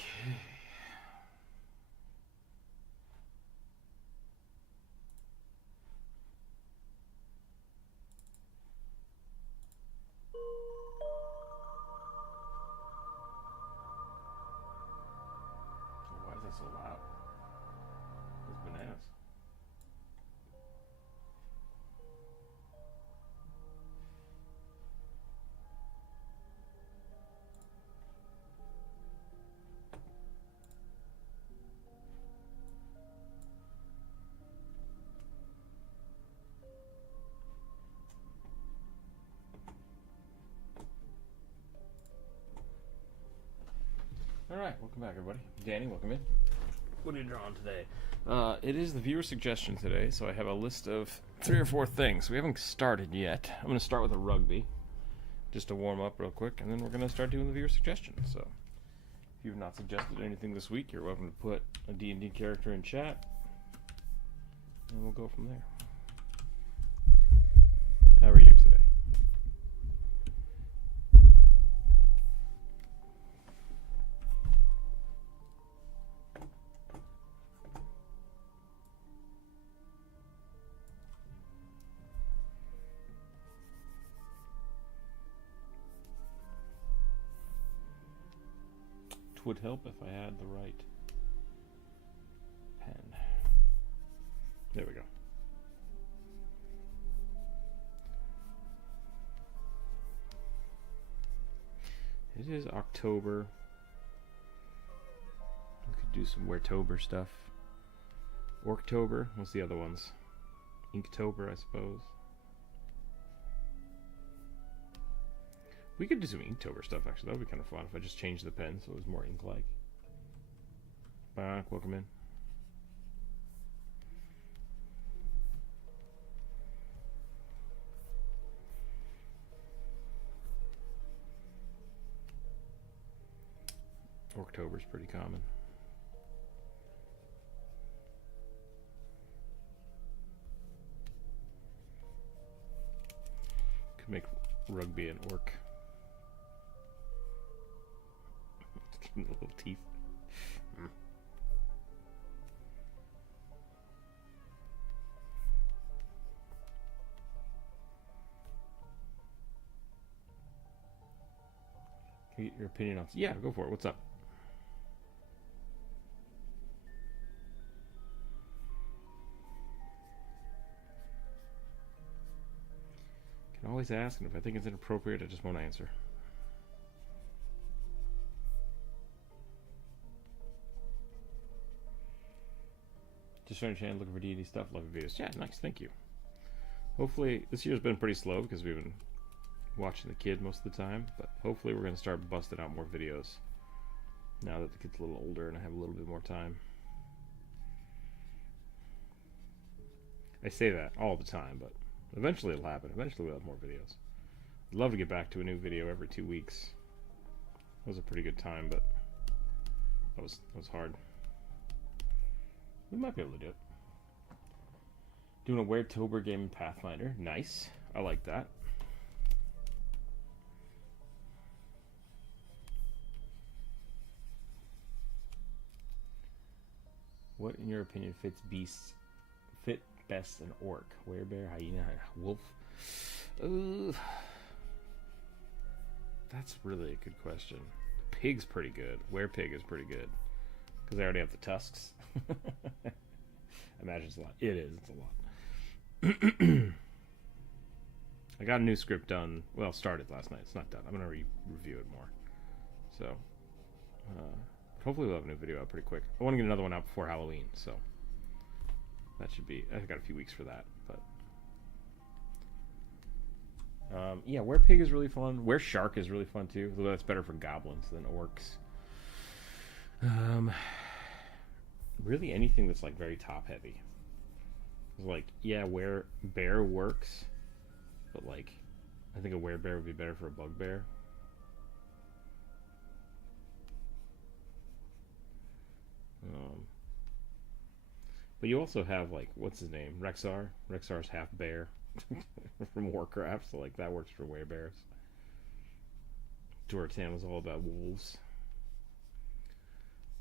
Okay. Oh, why is that so loud? Those bananas. Alright, welcome back everybody. Danny, welcome in. What are you drawing today? It is the viewer suggestion today, so I have a list of 3 or 4 things. We haven't started yet. I'm going to start with a rugby, just to warm up real quick, and then we're going to start doing the viewer suggestions. So, if you've not suggested anything this week, you're welcome to put a D&D character in chat, and we'll go from there. How are you today? It would help if I had the right pen. There we go. It is October. We could do some Weartober stuff. Orktober. What's the other ones? Inktober, I suppose. We could do some Inktober stuff, actually. That would be kind of fun if I just changed the pen so it was more ink-like. Bionic, welcome in. Orktober's pretty common. Could make rugby an orc. Little teeth. Can I get your opinion on? Yeah, go for it. What's up? Can always ask, and if I think it's inappropriate, I just won't answer. Just starting channel, looking for D&D stuff, love your videos. Yeah, nice, thank you. Hopefully, this year's been pretty slow because we've been watching the kid most of the time, but hopefully we're going to start busting out more videos now that the kid's a little older and I have a little bit more time. I say that all the time, but eventually it'll happen. Eventually we'll have more videos. I'd love to get back to a new video every 2 weeks. That was a pretty good time, but that was hard. We might be able to do it. Doing a Weartober game in Pathfinder. Nice. I like that. What, in your opinion, fit best an orc? Werebear, hyena, wolf? That's really a good question. Pig's pretty good. Werepig is pretty good. Because they already have the tusks. I imagine it's a lot. It is. It's a lot. I got a new script done. Well, started last night. It's not done. I'm going to review it more. So, hopefully we'll have a new video out pretty quick. I want to get another one out before Halloween, so that should be... I've got a few weeks for that, but... yeah, Werepig is really fun. Wereshark is really fun, too. Although that's better for goblins than orcs. Really anything that's like very top heavy. Like, yeah, Werebear works, but like I think a Werebear would be better for a bugbear. But you also have like, what's his name? Rexar. Rexar's half bear from Warcraft, so like that works for Werebears. Durotan was all about wolves.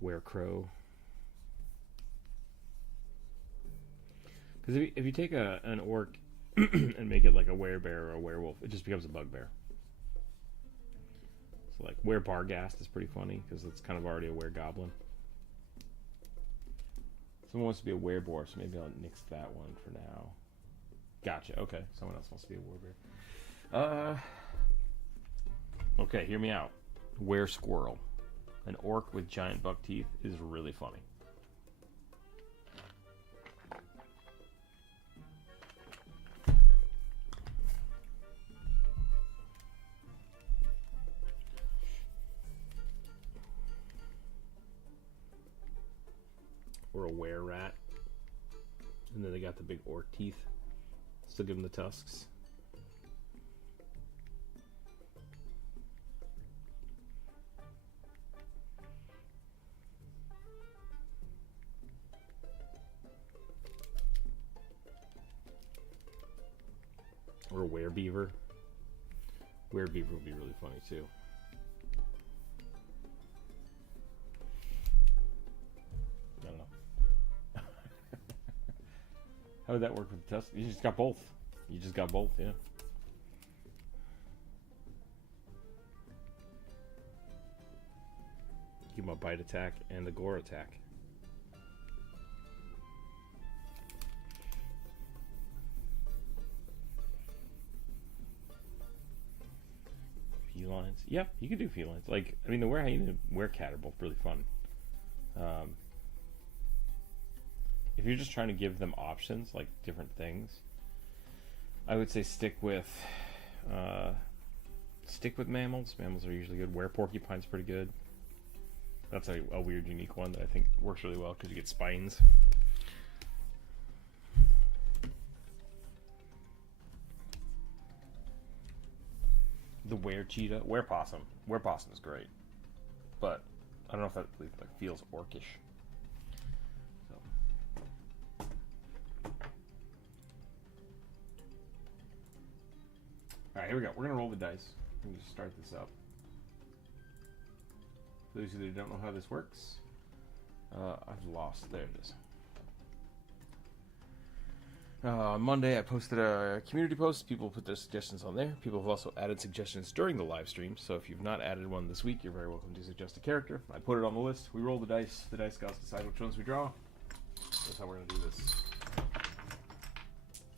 Werecrow. Because if you take an orc and make it like a werebear or a werewolf, it just becomes a bugbear. So like Werebarghast is pretty funny because it's kind of already a weregoblin. Someone wants to be a wereboar, so maybe I'll nix that one for now. Gotcha. Okay, someone else wants to be a werebear. Okay, hear me out. Weresquirrel. An orc with giant buck teeth is really funny. Or a were-rat. And then they got the big orc teeth. Still give them the tusks. Or a werebeaver. Werebeaver would be really funny too. I don't know. How would that work with the tusks? You just got both. You just got both, yeah. Give him a bite attack and a gore attack. Felines. Yeah, you can do felines. Like, I mean, the werehyena and werecat are both really fun. If you're just trying to give them options, like different things, I would say stick with mammals. Mammals are usually good. Wereporcupine's pretty good. That's a weird, unique one that I think works really well because you get spines. The werecheetah, werepossum. Werepossum is great, but I don't know if that like feels orcish. So. All right, here we go. We're gonna roll the dice. Let me just start this up. For those of you that don't know how this works, I've lost. There it is. Monday I posted a community post. People put their suggestions on there. People have also added suggestions during the live stream. So if you've not added one this week, you're very welcome to suggest a character. I put it on the list. We roll the dice. The dice gods decide which ones we draw. That's how we're going to do this.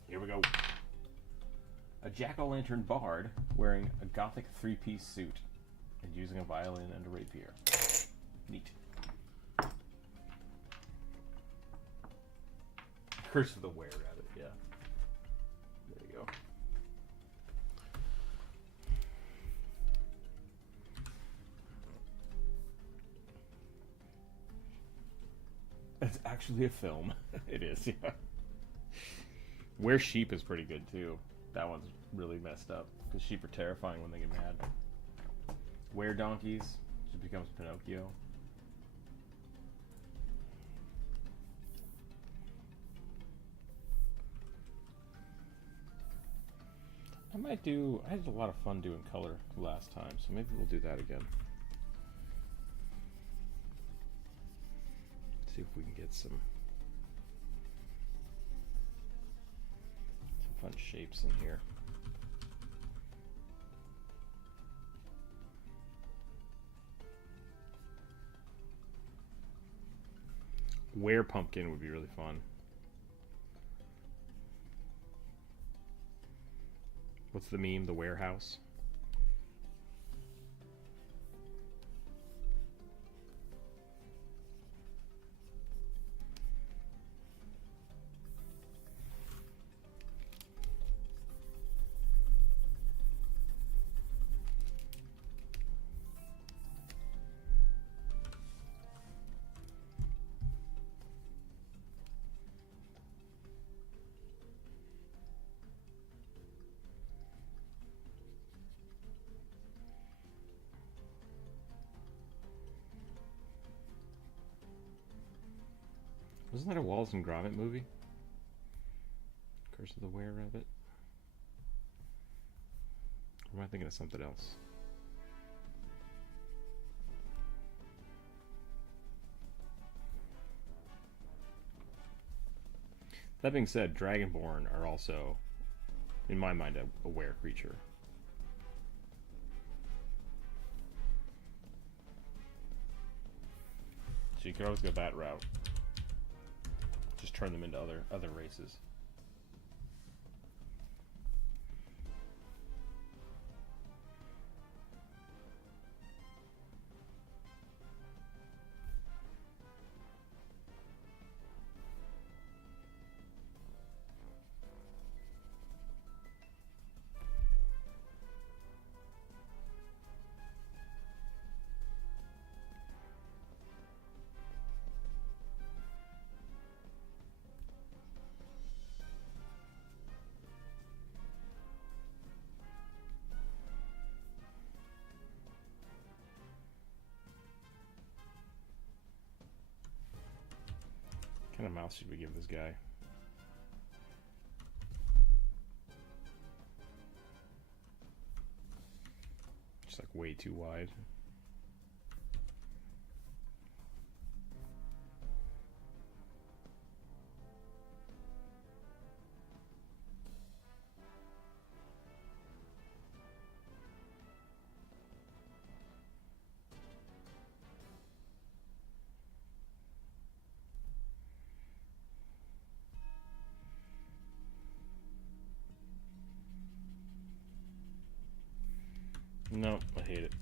Here we go. A jack-o'-lantern bard wearing a gothic three-piece suit and using a violin and a rapier. Neat. Curse of the Were-Rabbit, yeah. There you go. It's actually a film. It is, yeah. Were-Sheep is pretty good, too. That one's really messed up, because sheep are terrifying when they get mad. Were-Donkeys just becomes Pinocchio. I had a lot of fun doing color last time, so maybe we'll do that again. See if we can get some fun shapes in here. Were-Pumpkin would be really fun. What's the meme? The warehouse? Wasn't that a Wallace and Gromit movie? Curse of the Were-Rabbit? Or am I thinking of something else? That being said, Dragonborn are also, in my mind, a were creature. So you could always go that route. Just turn them into other races. What kind of mouse should we give this guy? Just like way too wide. No, I hate it.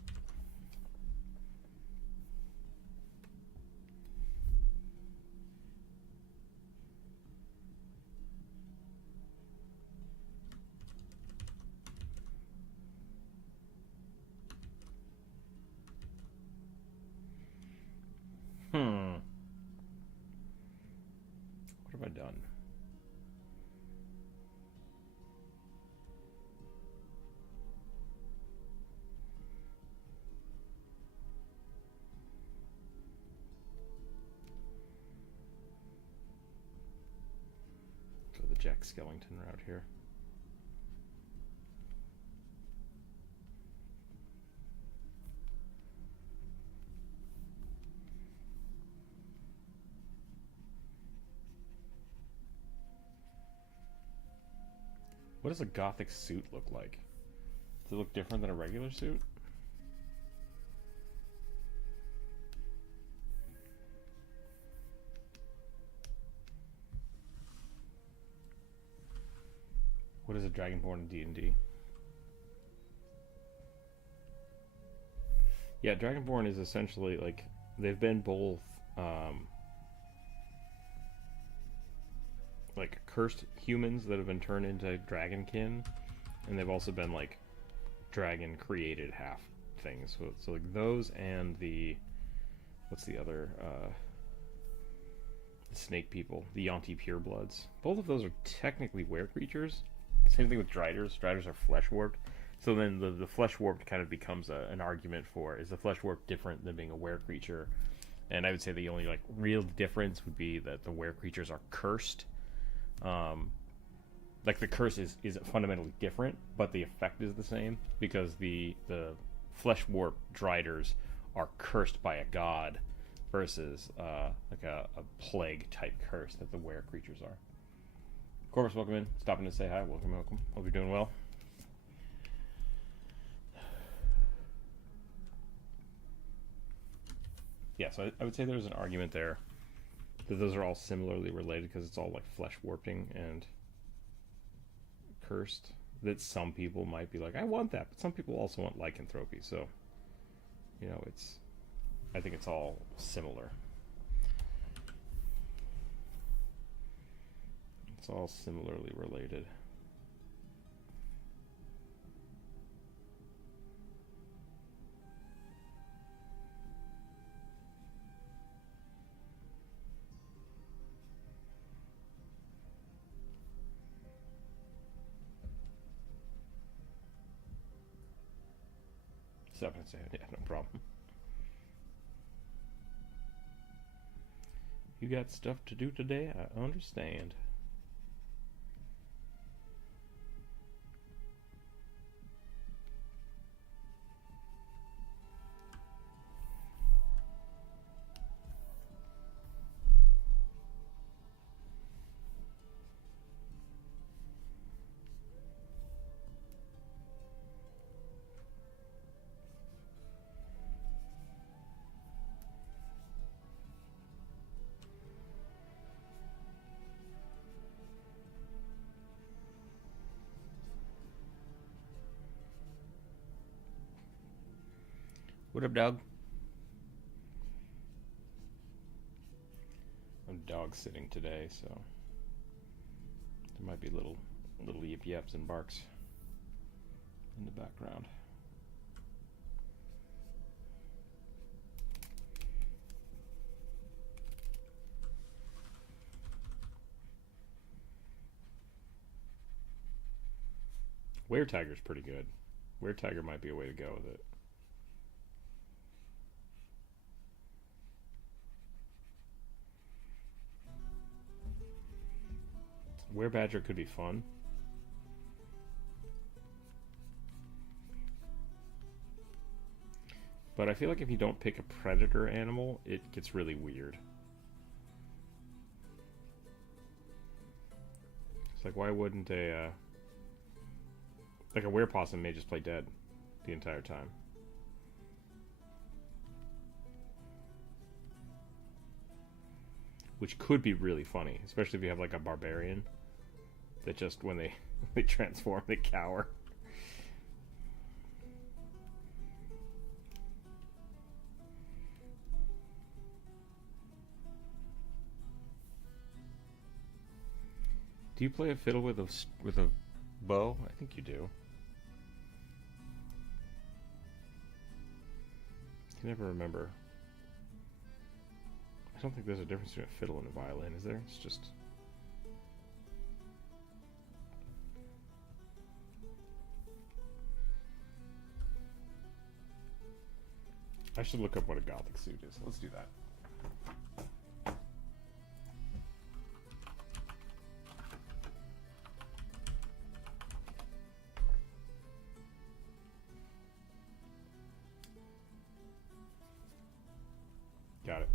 What have I done? Go the Jack Skellington route here. What does a gothic suit look like? Does it look different than a regular suit? What is a Dragonborn in D&D? Yeah, Dragonborn is essentially like they've been both like cursed humans that have been turned into dragonkin, and they've also been like dragon created half things. So like those and the what's the other the snake people, the Yonti purebloods. Both of those are technically were creatures. Same thing with Driders. Driders are flesh warped. So then the flesh warped kind of becomes an argument for, is the flesh warped different than being a were creature? And I would say the only like real difference would be that the were creatures are cursed. Like the curse is fundamentally different, but the effect is the same, because the flesh warped Driders are cursed by a god versus like a plague type curse that the were creatures are. Corvus, welcome in. Stopping to say hi. Welcome. Hope you're doing well. Yeah, so I would say there's an argument there that those are all similarly related, because it's all like flesh warping and cursed. That some people might be like, I want that, but some people also want lycanthropy. So, you know, I think it's all similar. It's all similarly related. Seven, yeah, no problem. You got stuff to do today? I understand. What up, dog? I'm dog sitting today, so there might be little yip yaps and barks in the background. Were Tiger's pretty good. Were Tiger might be a way to go with it. Were Badger could be fun. But I feel like if you don't pick a predator animal, it gets really weird. It's like, why wouldn't a like a werepossum may just play dead the entire time. Which could be really funny, especially if you have like a barbarian that just, when they transform, they cower. Do you play a fiddle with a bow? I think you do. I can never remember. I don't think there's a difference between a fiddle and a violin, is there? It's just... I should look up what a Gothic suit is. Let's do that. Got it.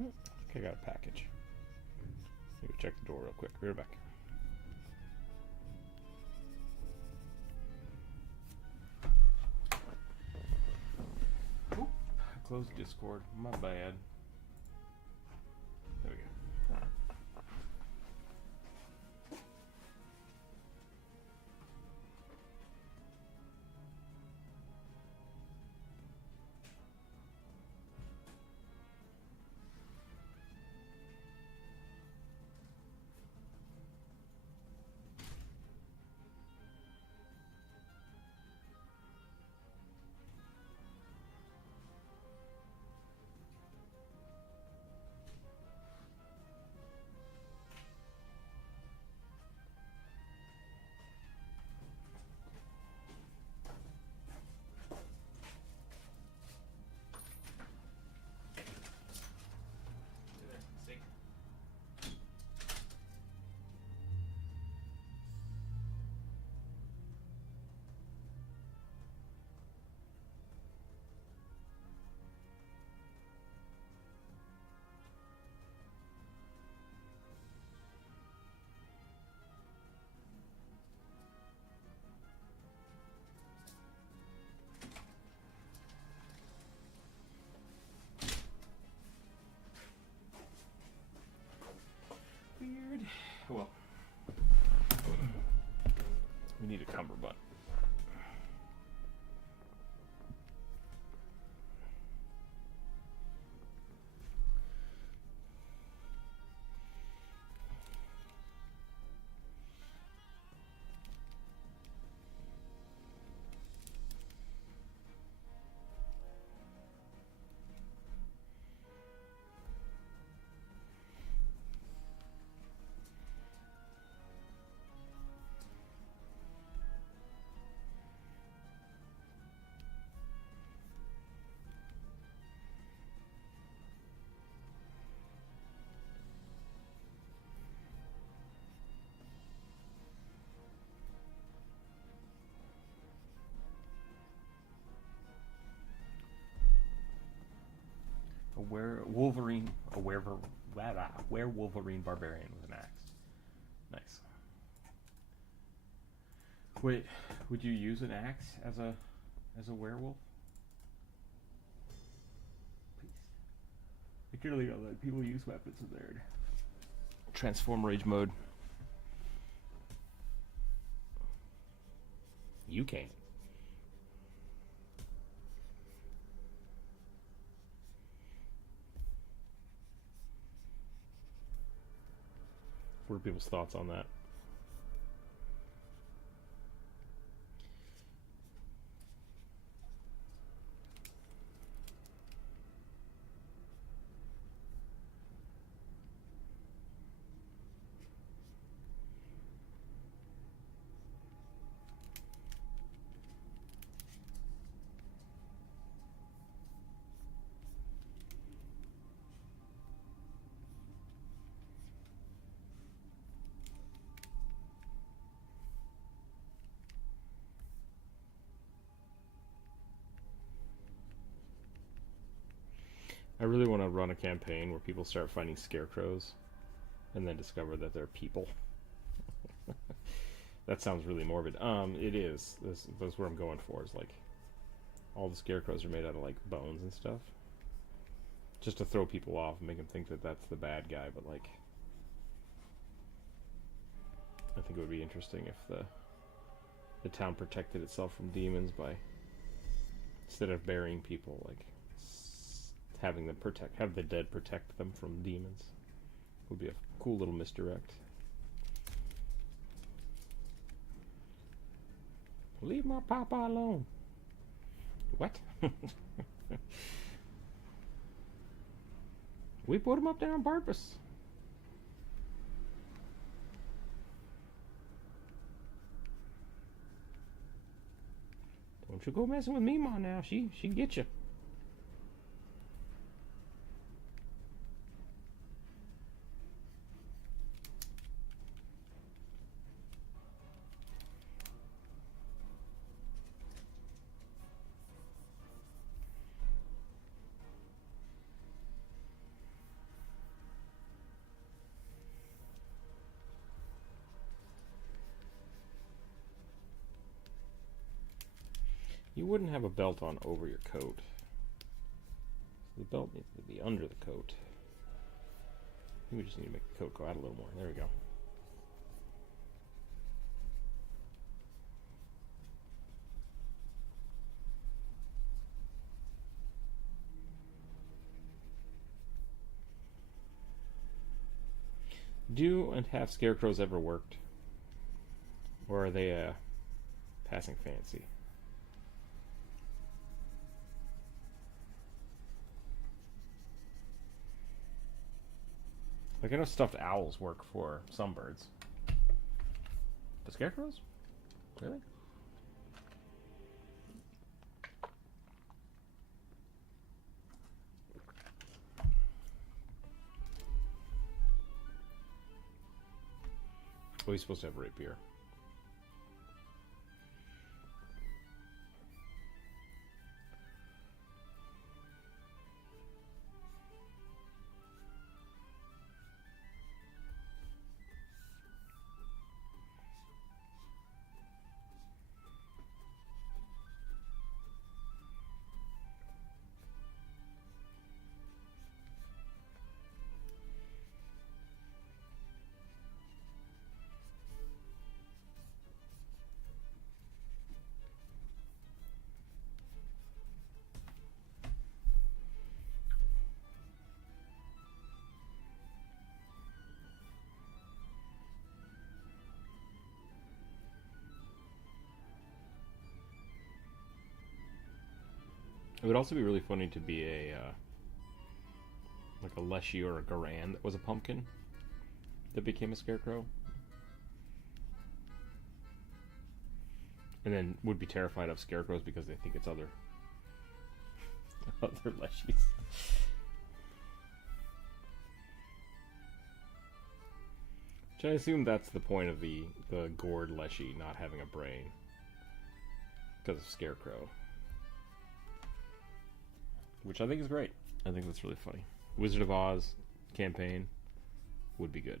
I think I got a package. Let me check the door real quick. Be right back. Oop, I closed Discord. My bad. There we go. Weird. Well, we need a cummerbund. werewolverine barbarian with an axe. Nice. Wait, would you use an axe as a werewolf? Please. I clearly don't let people use weapons in their transform rage mode. You can't. What are people's thoughts on that? I really want to run a campaign where people start finding scarecrows and then discover that they're people. That sounds really morbid. It is. That's where I'm going for. Is like all the scarecrows are made out of like bones and stuff, just to throw people off and make them think that that's the bad guy. But like, I think it would be interesting if the town protected itself from demons by, instead of burying people, like having them have the dead protect them from demons. Would be a cool little misdirect. Leave my papa alone. What? We put him up there on purpose. Don't you go messing with me, Ma, now. She get you. You wouldn't have a belt on over your coat. The belt needs to be under the coat. We just need to make the coat go out a little more. There we go. Do and have scarecrows ever worked? Or are they a passing fancy? Like, I know stuffed owls work for some birds. The scarecrows? Really? Oh, he's supposed to have rapier. It would also be really funny to be a like a Leshy or a Garan that was a pumpkin that became a scarecrow, and then would be terrified of scarecrows because they think it's other Leshies. Which I assume that's the point of the gourd Leshy not having a brain, because of Scarecrow. Which I think is great. I think that's really funny. Wizard of Oz campaign would be good.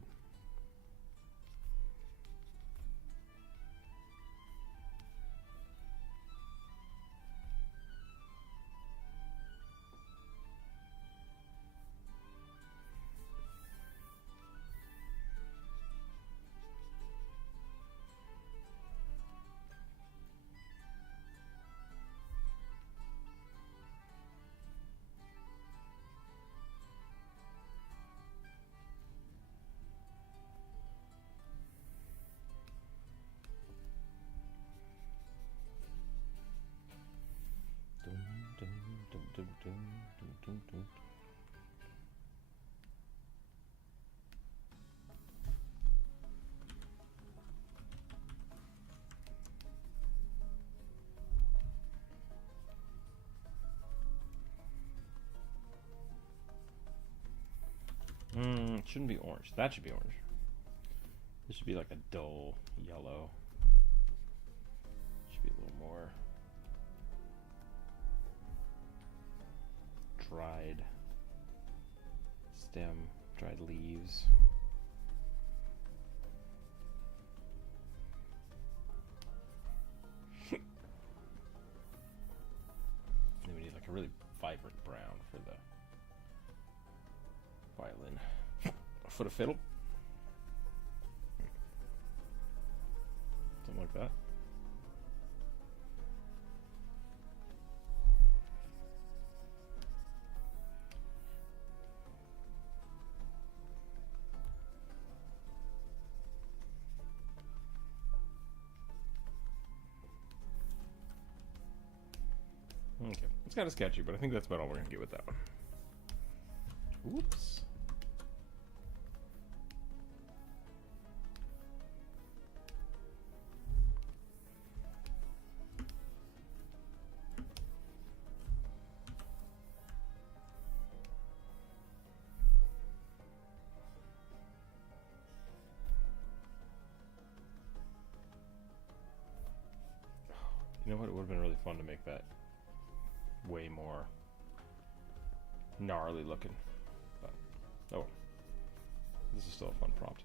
It shouldn't be orange. That should be orange. This should be like a dull yellow. Should be a little more dried stem, dried leaves. Then we need like a really vibrant brown for the violin. For the fiddle. Something like that. Okay, it's kind of sketchy, but I think that's about all we're gonna get with that one. Oops. You know what? It would have been really fun to make that way more gnarly looking. But, oh well. This is still a fun prompt.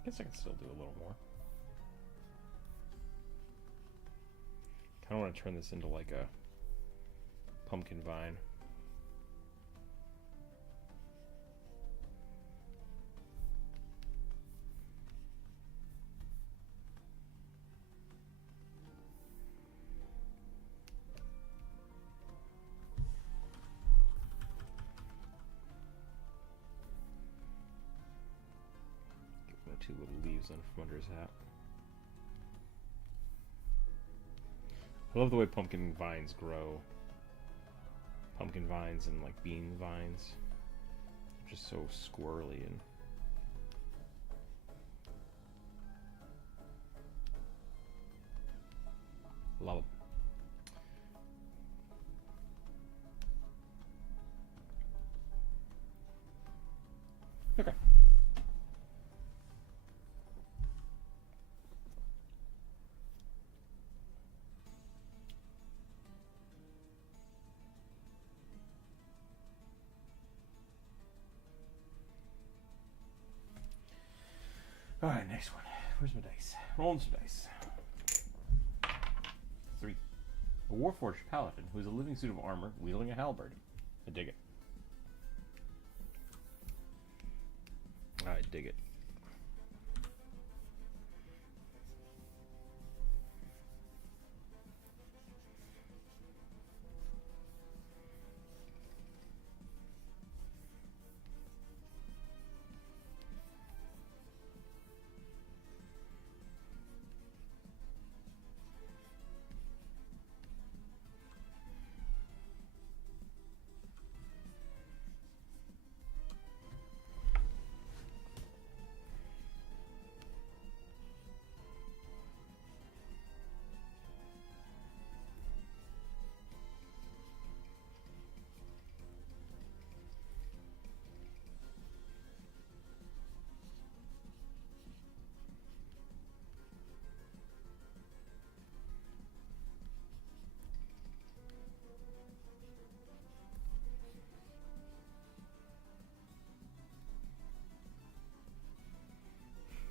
I guess I can still do a little more. Kind of want to turn this into like a pumpkin vine. Two little leaves on from under his hat. I love the way pumpkin vines grow. Pumpkin vines and like bean vines. They're just so squirrely and love them. Okay. Alright, next one. Where's my dice? Rolling some dice. 3. A warforged paladin who is a living suit of armor wielding a halberd. I dig it. I dig it.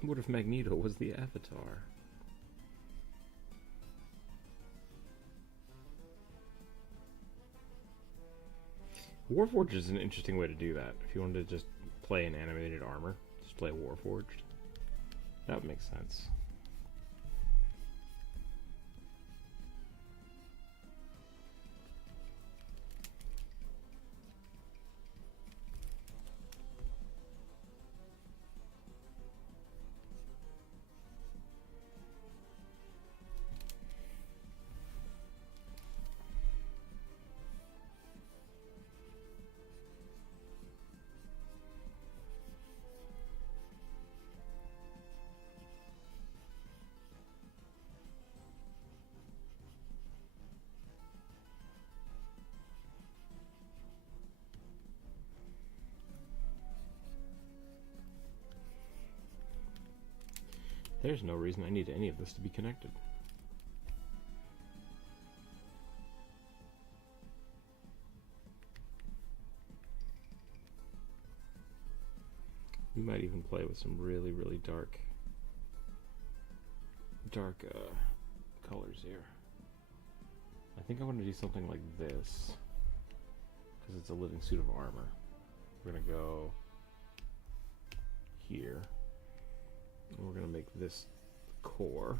What if Magneto was the Avatar? Warforged is an interesting way to do that. If you wanted to just play an animated armor, just play Warforged. That would make sense. There's no reason I need any of this to be connected. We might even play with some really, really dark colors here. I think I want to do something like this because it's a living suit of armor. We're gonna go here. And we're going to make this core.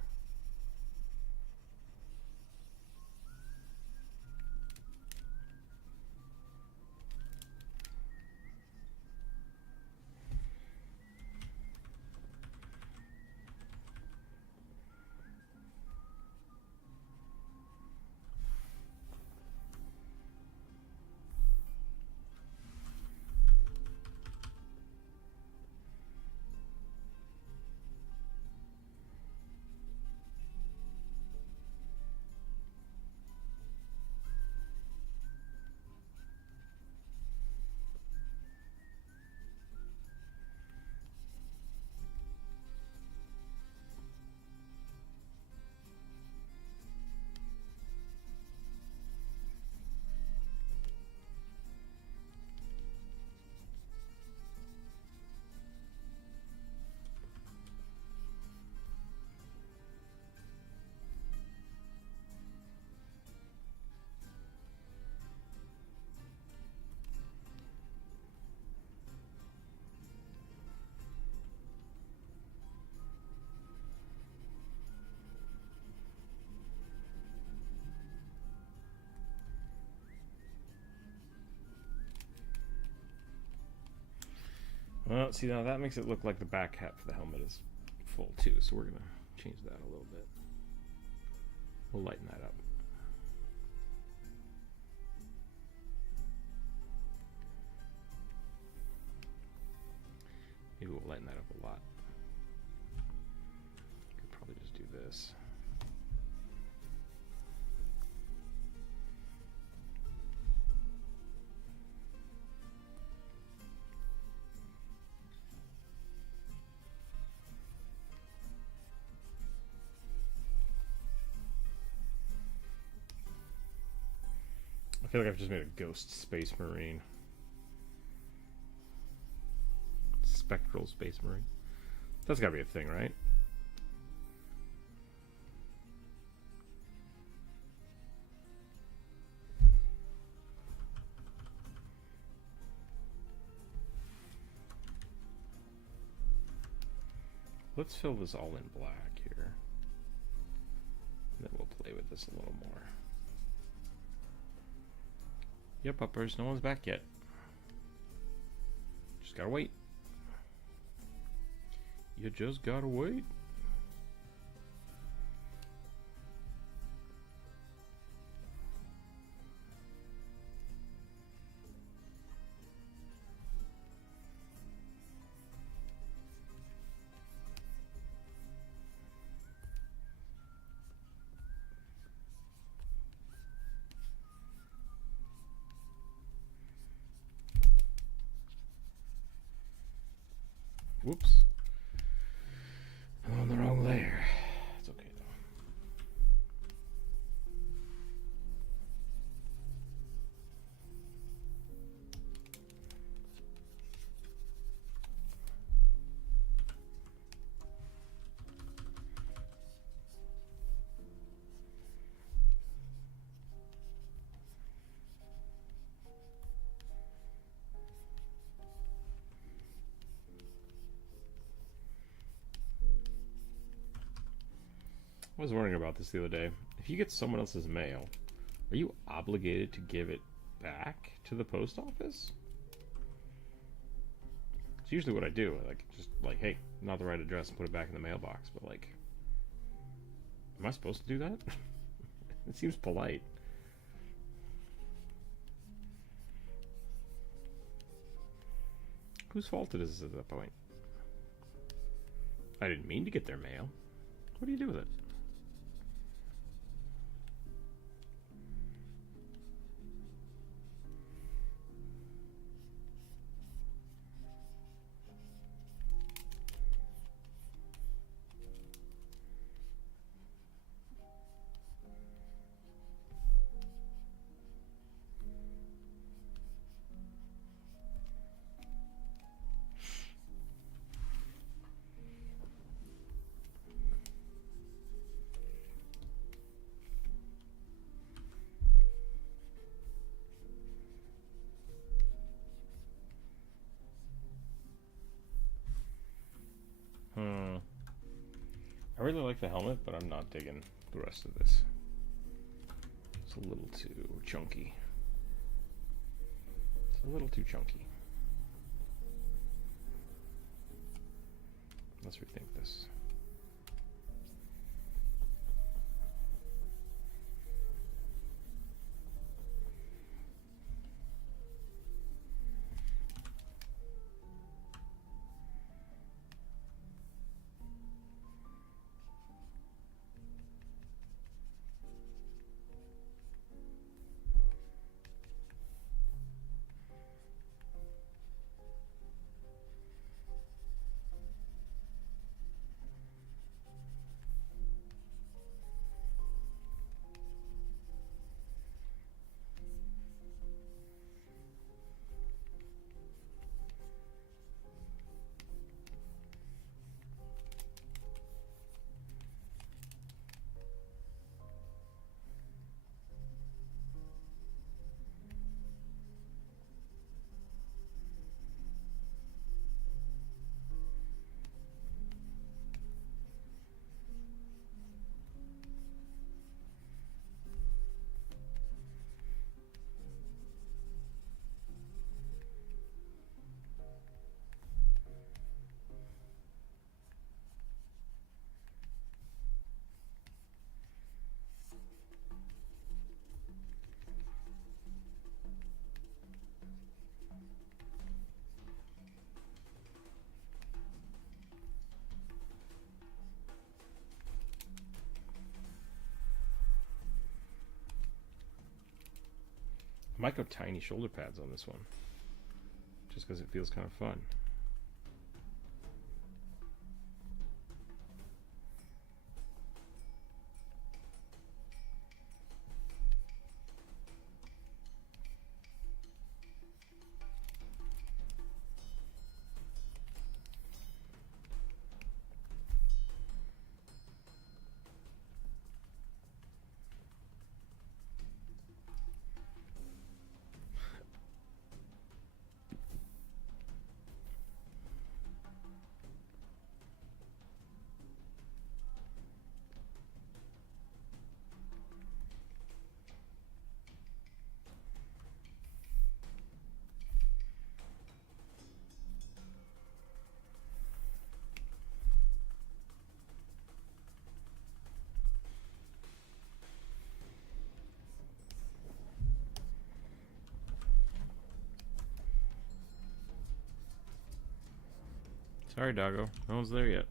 Well, see, now that makes it look like the back half of the helmet is full too, so we're going to change that a little bit. We'll lighten that up. Maybe we'll lighten that up a lot. Could probably just do this. I feel like I've just made a ghost space marine. Spectral space marine. That's gotta be a thing, right? Let's fill this all in black here. And then we'll play with this a little more. Yep, uppers, no one's back yet. Just gotta wait. You just gotta wait. Whoops. I'm on the wrong layer. It's okay though. I was wondering about this the other day. If you get someone else's mail, are you obligated to give it back to the post office? It's usually what I do. Like, just like, hey, not the right address, and put it back in the mailbox. But like, am I supposed to do that? It seems polite. Whose fault is this at that point? I didn't mean to get their mail. What do you do with it? I really like the helmet, but I'm not digging the rest of this. It's a little too chunky. It's a little too chunky. Let's rethink this. I might go tiny shoulder pads on this one, just because it feels kind of fun. Sorry, doggo. No one's there yet.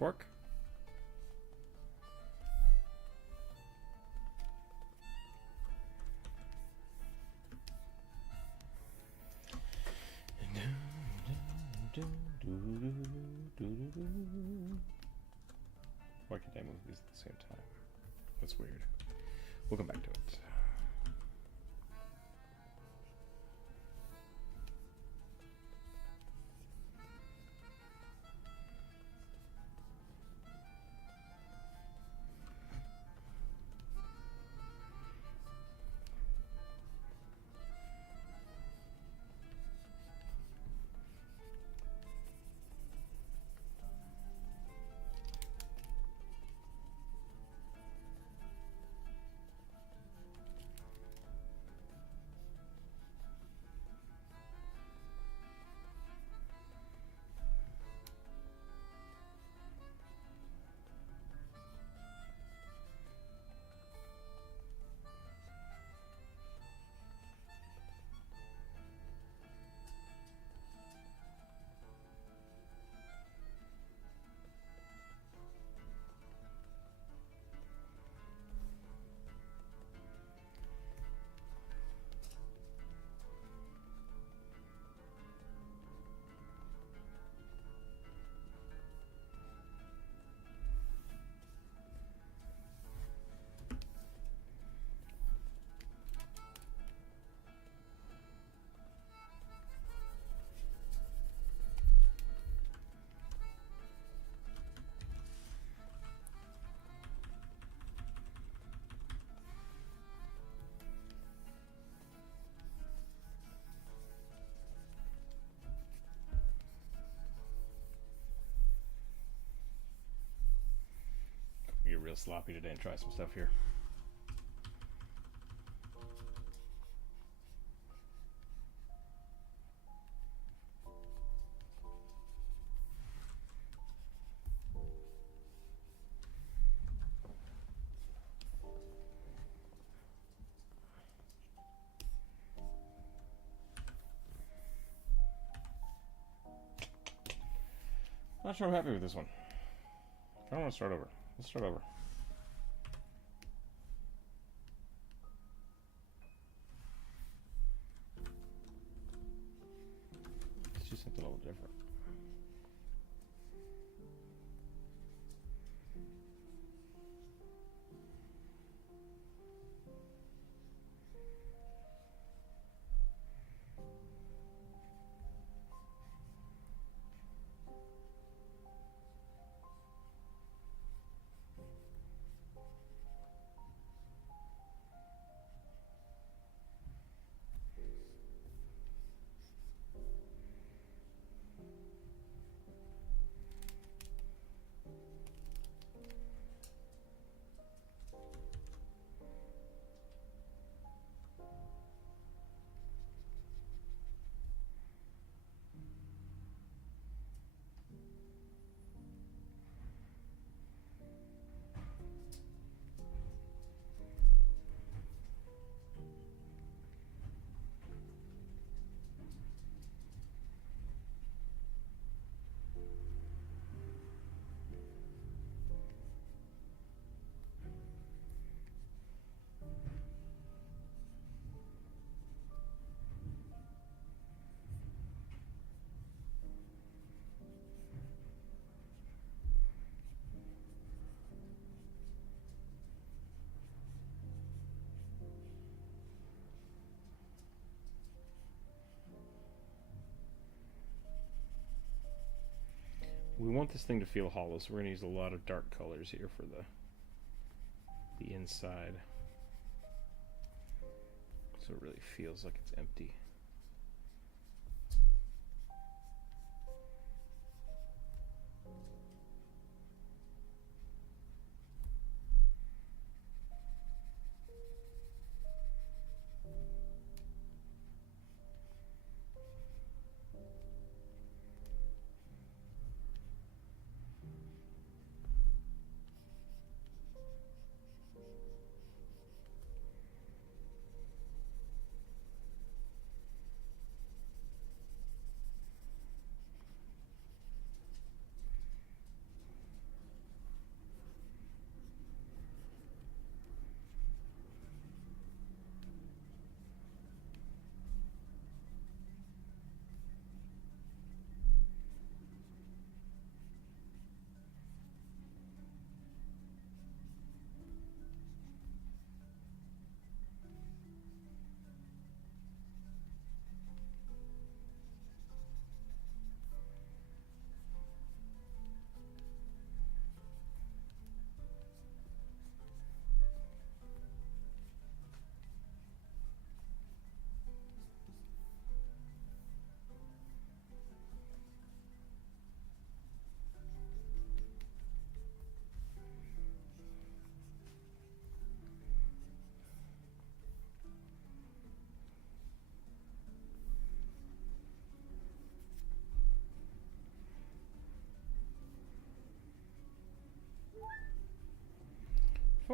Artwork. Why can't I move these at the same time? That's weird. We'll come back to it. Get real sloppy today and try some stuff here. Not sure I'm happy with this one. I don't want to start over. Let's start over. Let's do something a little different. We want this thing to feel hollow, so we're going to use a lot of dark colors here for the inside. So it really feels like it's empty.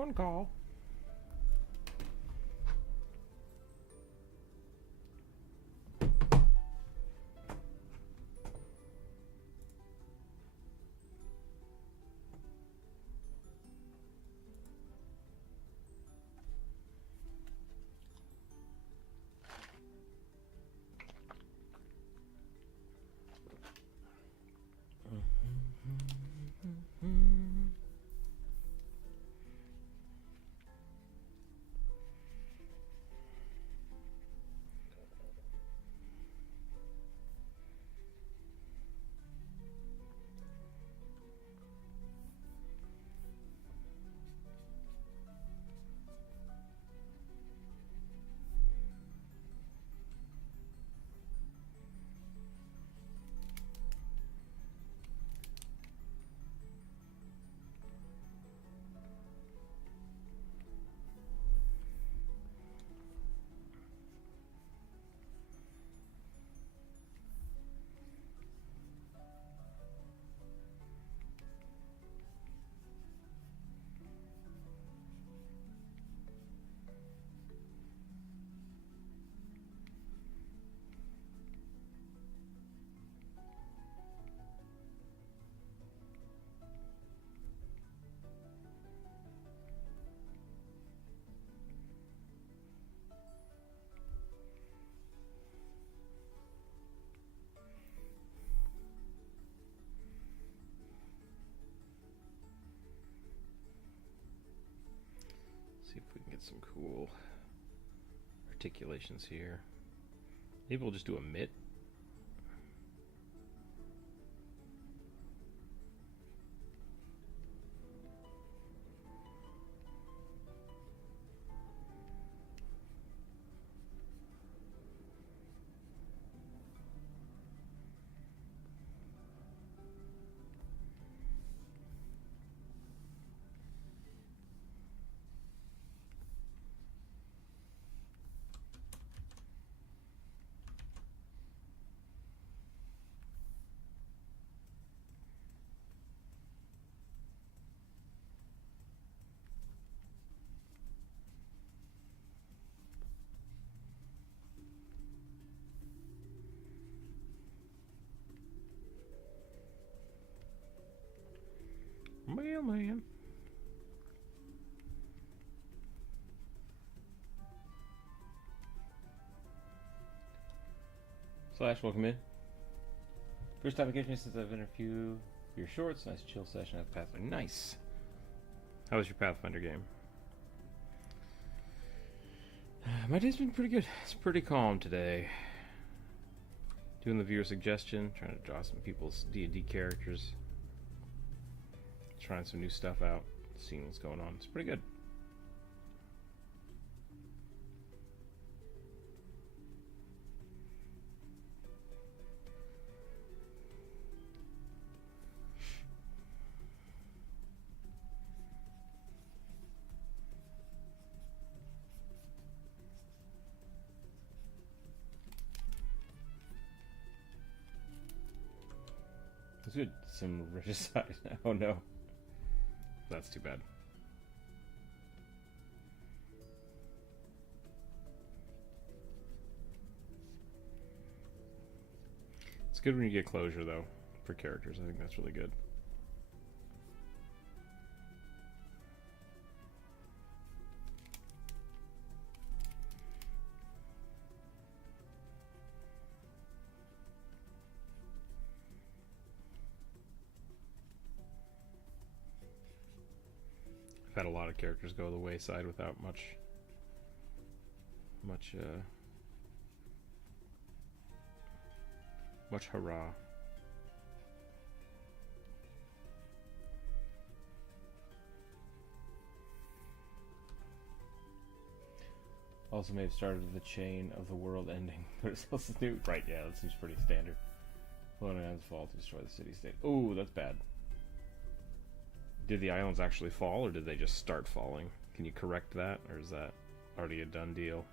phone call. See if we can get some cool articulations here. Maybe we'll just do a mitt. Mailman. Slash, welcome in. First time again since I've been a few of your shorts. Nice chill session at Pathfinder. Nice. How was your Pathfinder game? My day's been pretty good. It's pretty calm today. Doing the viewer suggestion, trying to draw some people's D&D characters. Trying some new stuff out, seeing what's going on. It's pretty good. It's good. Some regicide. Oh no. That's too bad. It's good when you get closure, though, for characters. I think that's really good. I've had a lot of characters go the wayside without much hurrah. Also may have started the chain of the world ending, but it's supposed to do right. Yeah, that seems pretty standard. Floating islands fall to destroy the city-state. Oh, that's bad. Did the islands actually fall, or did they just start falling? Can you correct that, or is that already a done deal?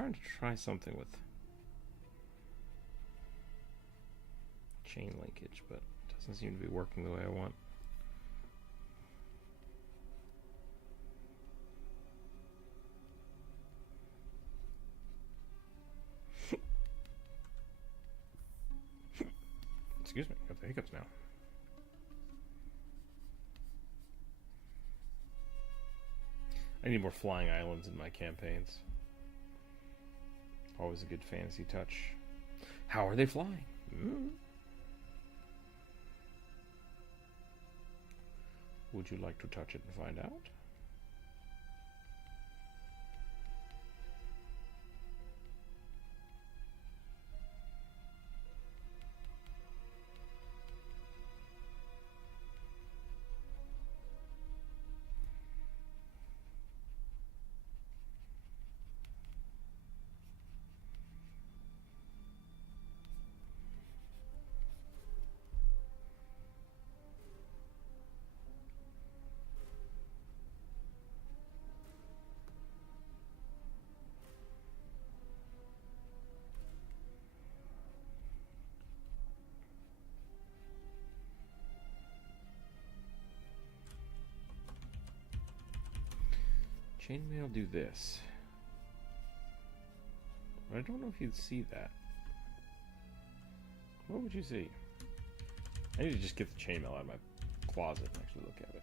trying to try something with chain linkage, but it doesn't seem to be working the way I want. Excuse me, got the hiccups now. I need more flying islands in my campaigns. Always a good fantasy touch. How are they flying? Would you like to touch it and find out? Chainmail do this. But I don't know if you'd see that. What would you see? I need to just get the chainmail out of my closet and actually look at it.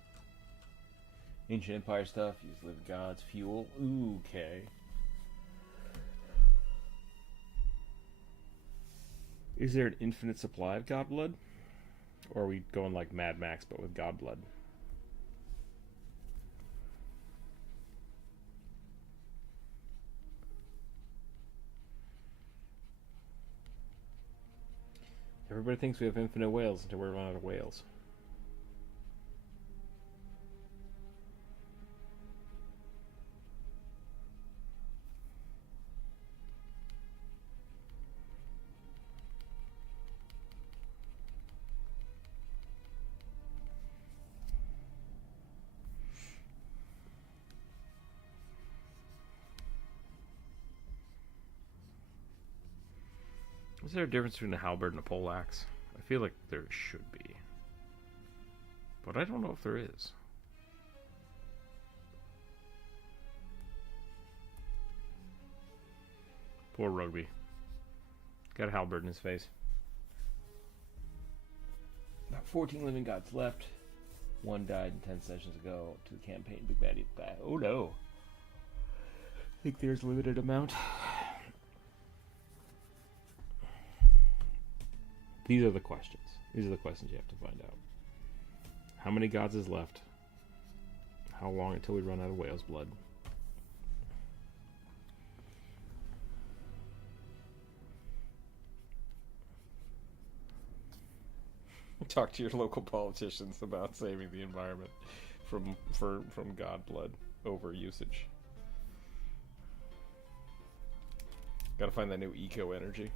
Ancient Empire stuff, use living gods, fuel. Ooh, okay. Is there an infinite supply of god blood? Or are we going like Mad Max but with god blood? Everybody thinks we have infinite whales until we run out of whales. Is there a difference between a halberd and a poleaxe? I feel like there should be. But I don't know if there is. Poor Rugby. Got a halberd in his face. About 14 living gods left. One died 10 sessions ago to the campaign. Big baddie bad. Oh no. I think there's a limited amount. These are the questions. These are the questions you have to find out. How many gods is left? How long until we run out of whale's blood? Talk to your local politicians about saving the environment from god blood over usage. Gotta find that new eco energy.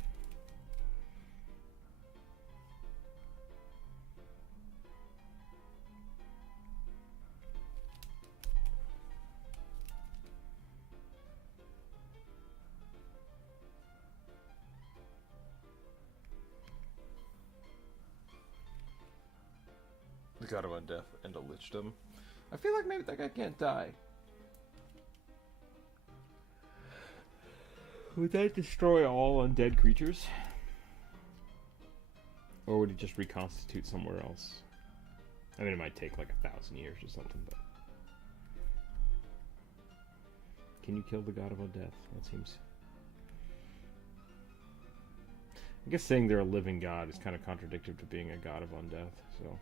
The god of undeath and a lichdom. I feel like maybe that guy can't die. Would that destroy all undead creatures? Or would it just reconstitute somewhere else? I mean, it might take like 1,000 years or something, but... Can you kill the god of undeath? That seems... I guess saying they're a living god is kind of contradictory to being a god of undeath, so...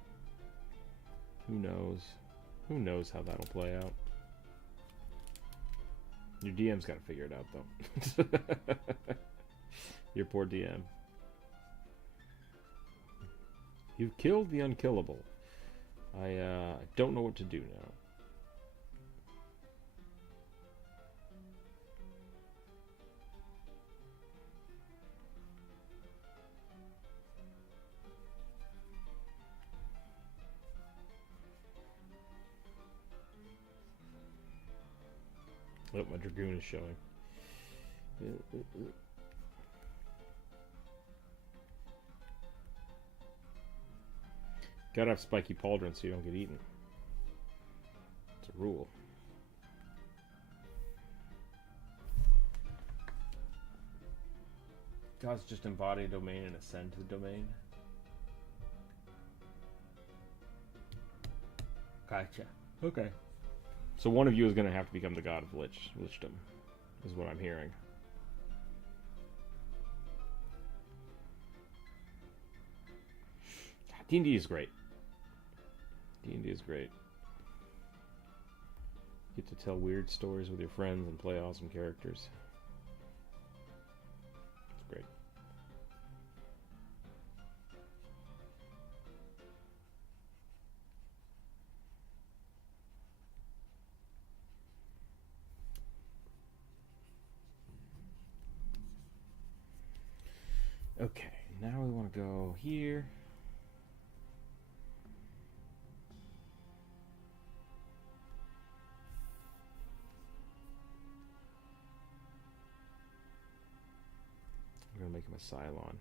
Who knows? Who knows how that'll play out? Your DM's got to figure it out, though. Your poor DM. You've killed the unkillable. I don't know what to do now. Oh, my Dragoon is showing. Gotta have spiky pauldrons so you don't get eaten. It's a rule. Gods just embody a domain and ascend to the domain. Gotcha. Okay. So one of you is going to have to become the god of lichdom, is what I'm hearing. D&D is great. D&D is great. You get to tell weird stories with your friends and play awesome characters. It's great. Okay, now we want to go here. I'm going to make him a Cylon.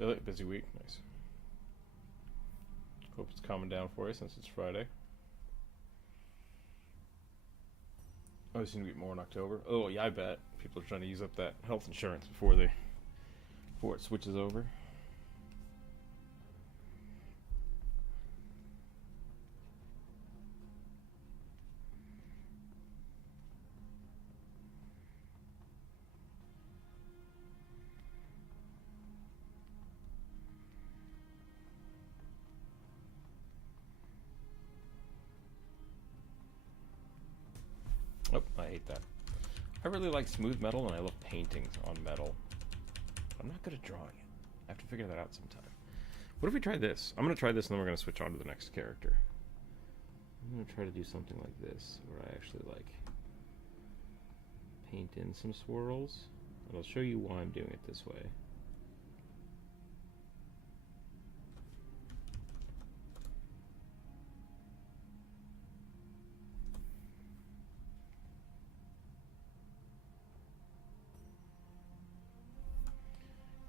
Really busy week. Nice. Hope it's calming down for you since it's Friday. Oh, there's going to be more in October. Oh, yeah, I bet. People are trying to use up that health insurance before it switches over. Oh, I hate that. I really like smooth metal and I love paintings on metal. I'm not good at drawing it. I have to figure that out sometime. What if we try this? I'm going to try this and then we're going to switch on to the next character. I'm going to try to do something like this where I actually like paint in some swirls. And I'll show you why I'm doing it this way.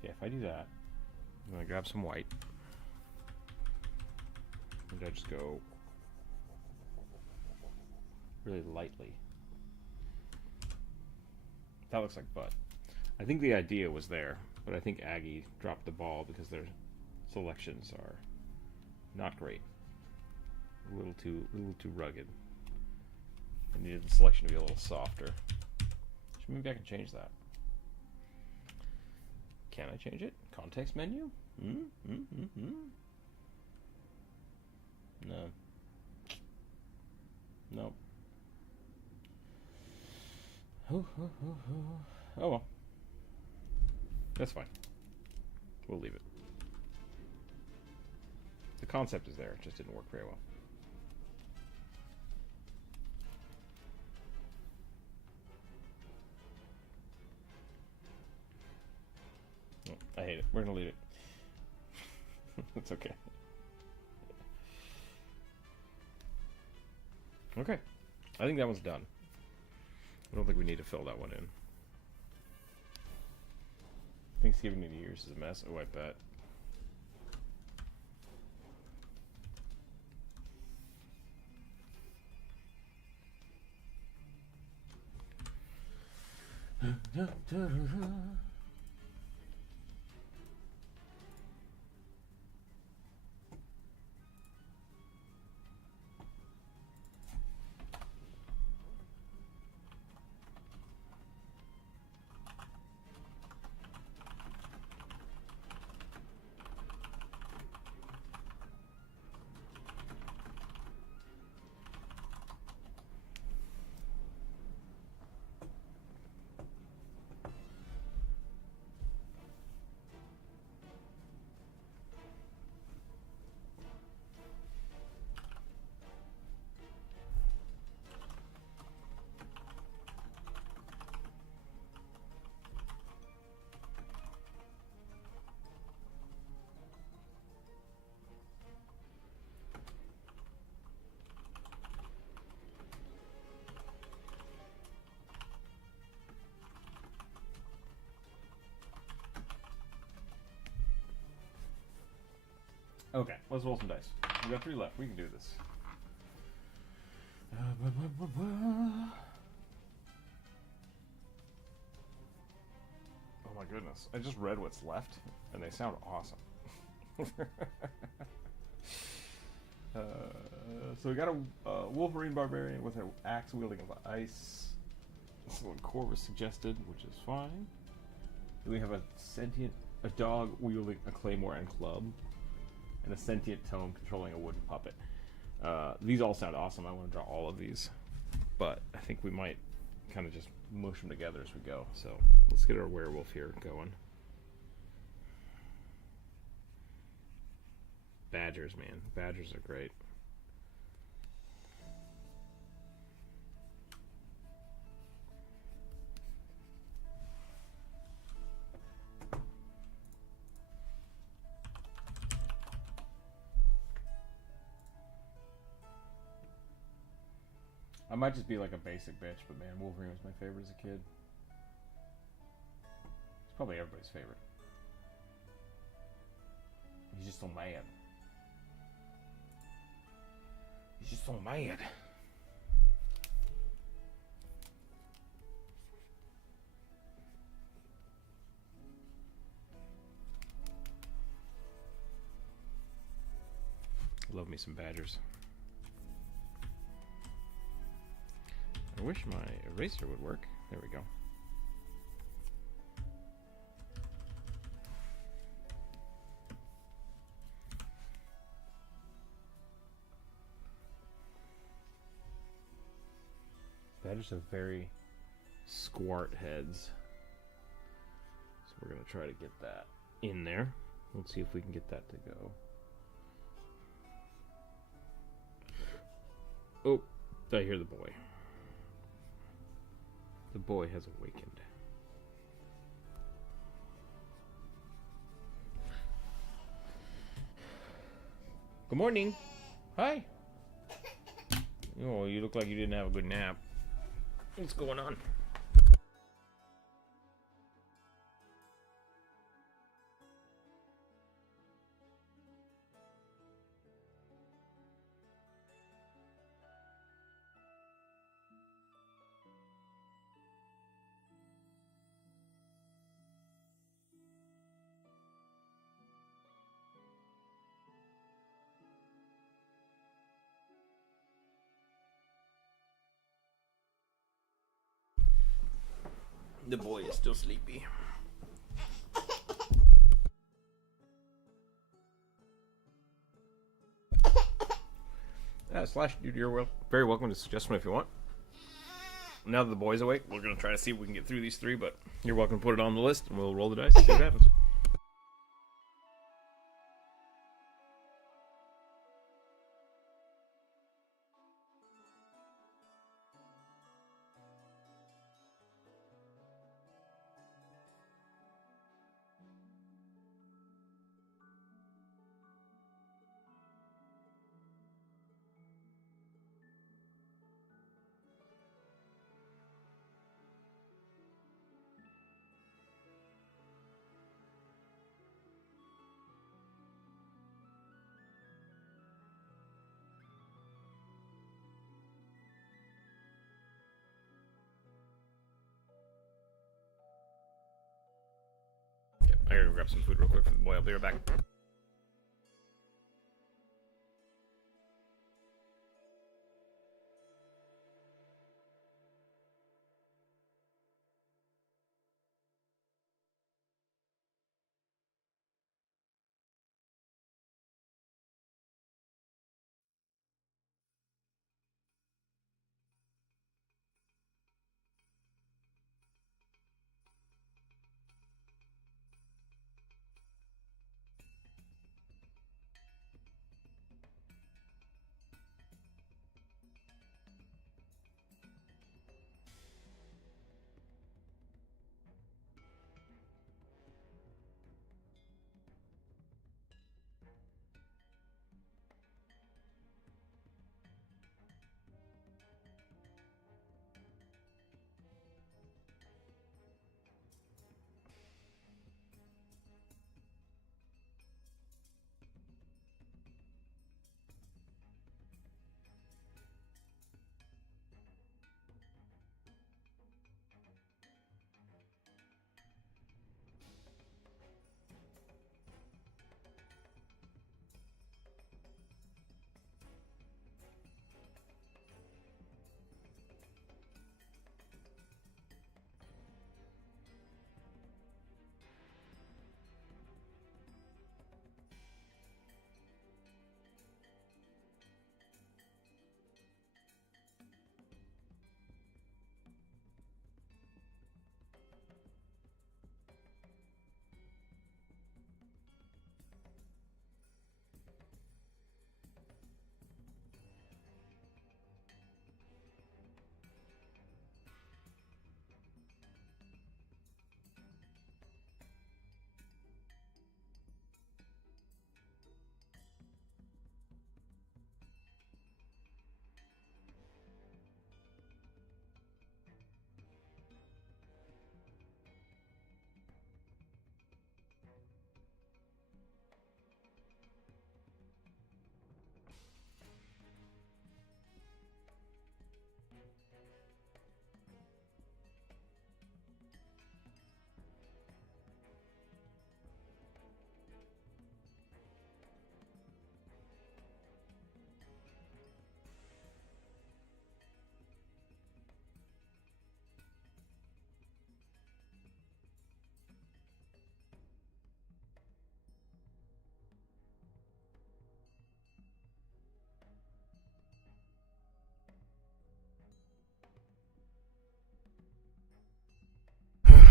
Yeah, if I do that, I'm going to grab some white. And I just go really lightly. That looks like butt. I think the idea was there, but I think Aggie dropped the ball because their selections are not great. A little too rugged. I needed the selection to be a little softer. Maybe I can change that. Can I change it? Context menu? No. Nope. Oh well. That's fine. We'll leave it. The concept is there, it just didn't work very well. I hate it. We're gonna leave it. It's okay. Okay. I think that one's done. I don't think we need to fill that one in. Thanksgiving and New Year's is a mess. Oh, I bet. Okay, let's roll some dice. We got 3 left. We can do this. Oh my goodness. I just read what's left, and they sound awesome. So we got a Wolverine Barbarian with an axe wielding of ice. This one Corvus suggested, which is fine. Then we have a dog wielding a claymore and club, and a sentient tome controlling a wooden puppet. These all sound awesome. I want to draw all of these, but I think we might kind of just mush them together as we go. So let's get our werewolf here going. Badgers, man. Badgers are great. I might just be like a basic bitch, but man, Wolverine was my favorite as a kid. It's probably everybody's favorite. He's just so mad. He's just so mad. Love me some badgers. I wish my eraser would work. There we go. Badgers have very squart heads. So we're going to try to get that in there. Let's see if we can get that to go. Oh, I hear the boy. The boy has awakened. Good morning. Hi. Oh, you look like you didn't have a good nap. What's going on? The boy is still sleepy. Slash, dude, you're very welcome to suggest one if you want. Now that the boy's awake, we're going to try to see if we can get through these 3, but you're welcome to put it on the list, and we'll roll the dice and see what happens. I gotta grab some food real quick for the boy. I'll be right back.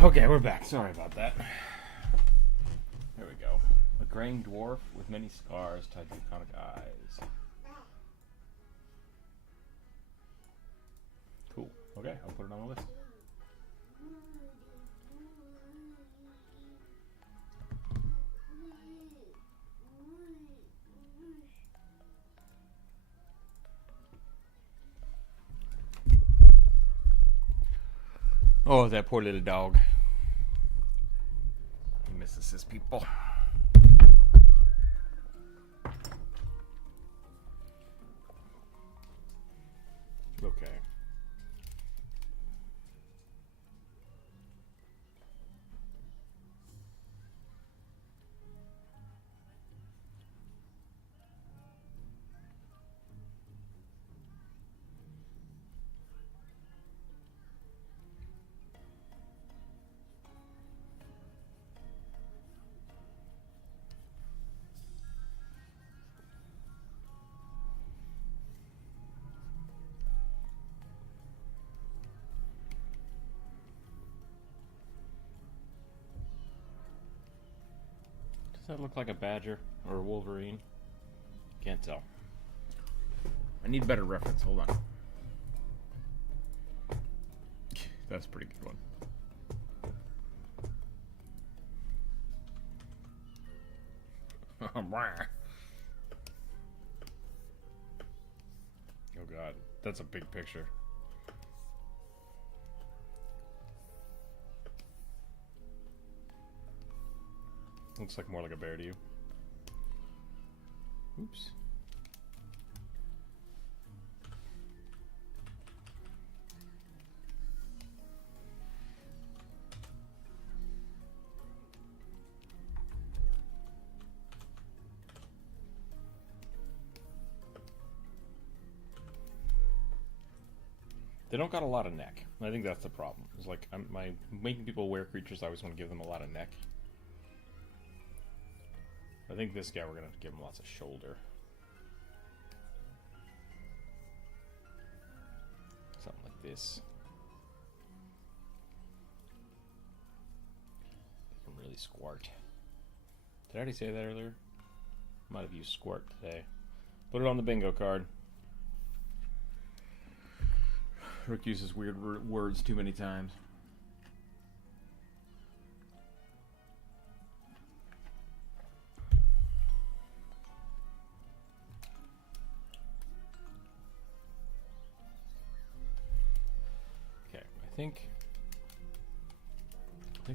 Okay, we're back. Sorry about that. There we go. A graying dwarf with many scars tied to iconic eyes. Cool. Okay, I'll put it on the list. Oh, that poor little dog. He misses his people. Okay. Does that look like a badger or a wolverine? Can't tell. I need better reference. Hold on. That's a pretty good one. Oh god, that's a big picture. Looks like more like a bear to you. Oops. They don't got a lot of neck. I think that's the problem. It's like making people wear creatures. I always want to give them a lot of neck. I think this guy we're gonna have to give him lots of shoulder. Something like this. They can really squirt. Did I already say that earlier? Might have used squirt today. Put it on the bingo card. Rook uses weird words too many times. Okay, I think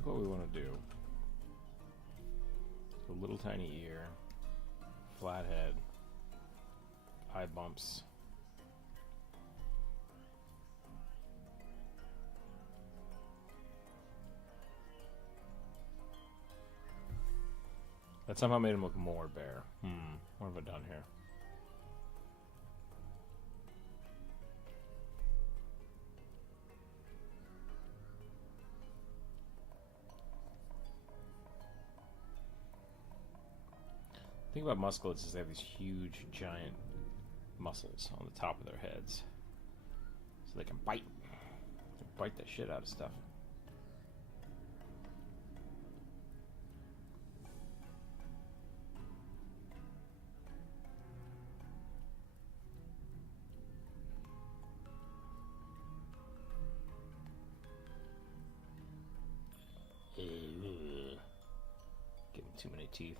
what we want to do, a little tiny ear, flat head, eye bumps. That somehow made him look more bear. What have I done here? The thing about musculates is they have these huge, giant muscles on the top of their heads. So they can bite. They bite the shit out of stuff. Give him too many teeth.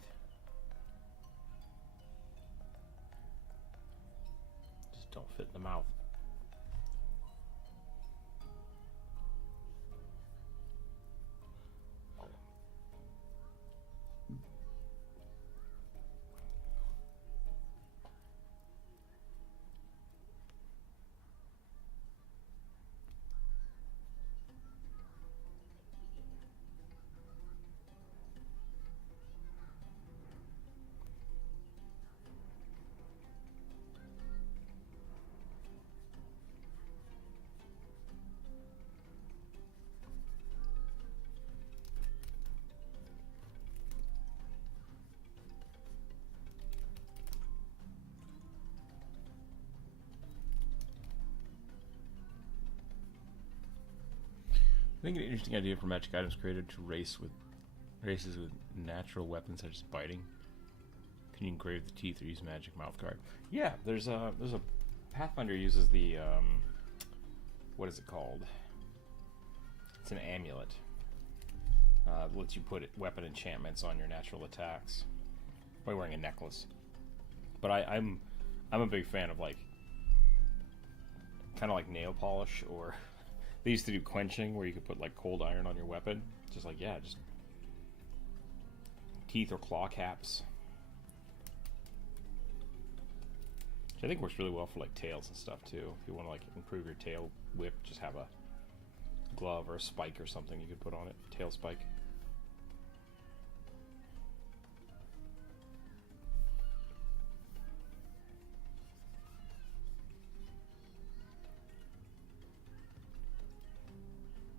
Just don't fit in the mouth. think an interesting idea for magic items created to races with natural weapons such as biting. Can you engrave the teeth or use magic mouth guard? Yeah, there's a Pathfinder uses the what is it called? It's an amulet. Lets you put weapon enchantments on your natural attacks by wearing a necklace. But I'm a big fan of like kind of like nail polish, or they used to do quenching where you could put like cold iron on your weapon. Just like, yeah, just teeth or claw caps. Which I think works really well for like tails and stuff too. If you want to like improve your tail whip, just have a glove or a spike or something you could put on it. Tail spike.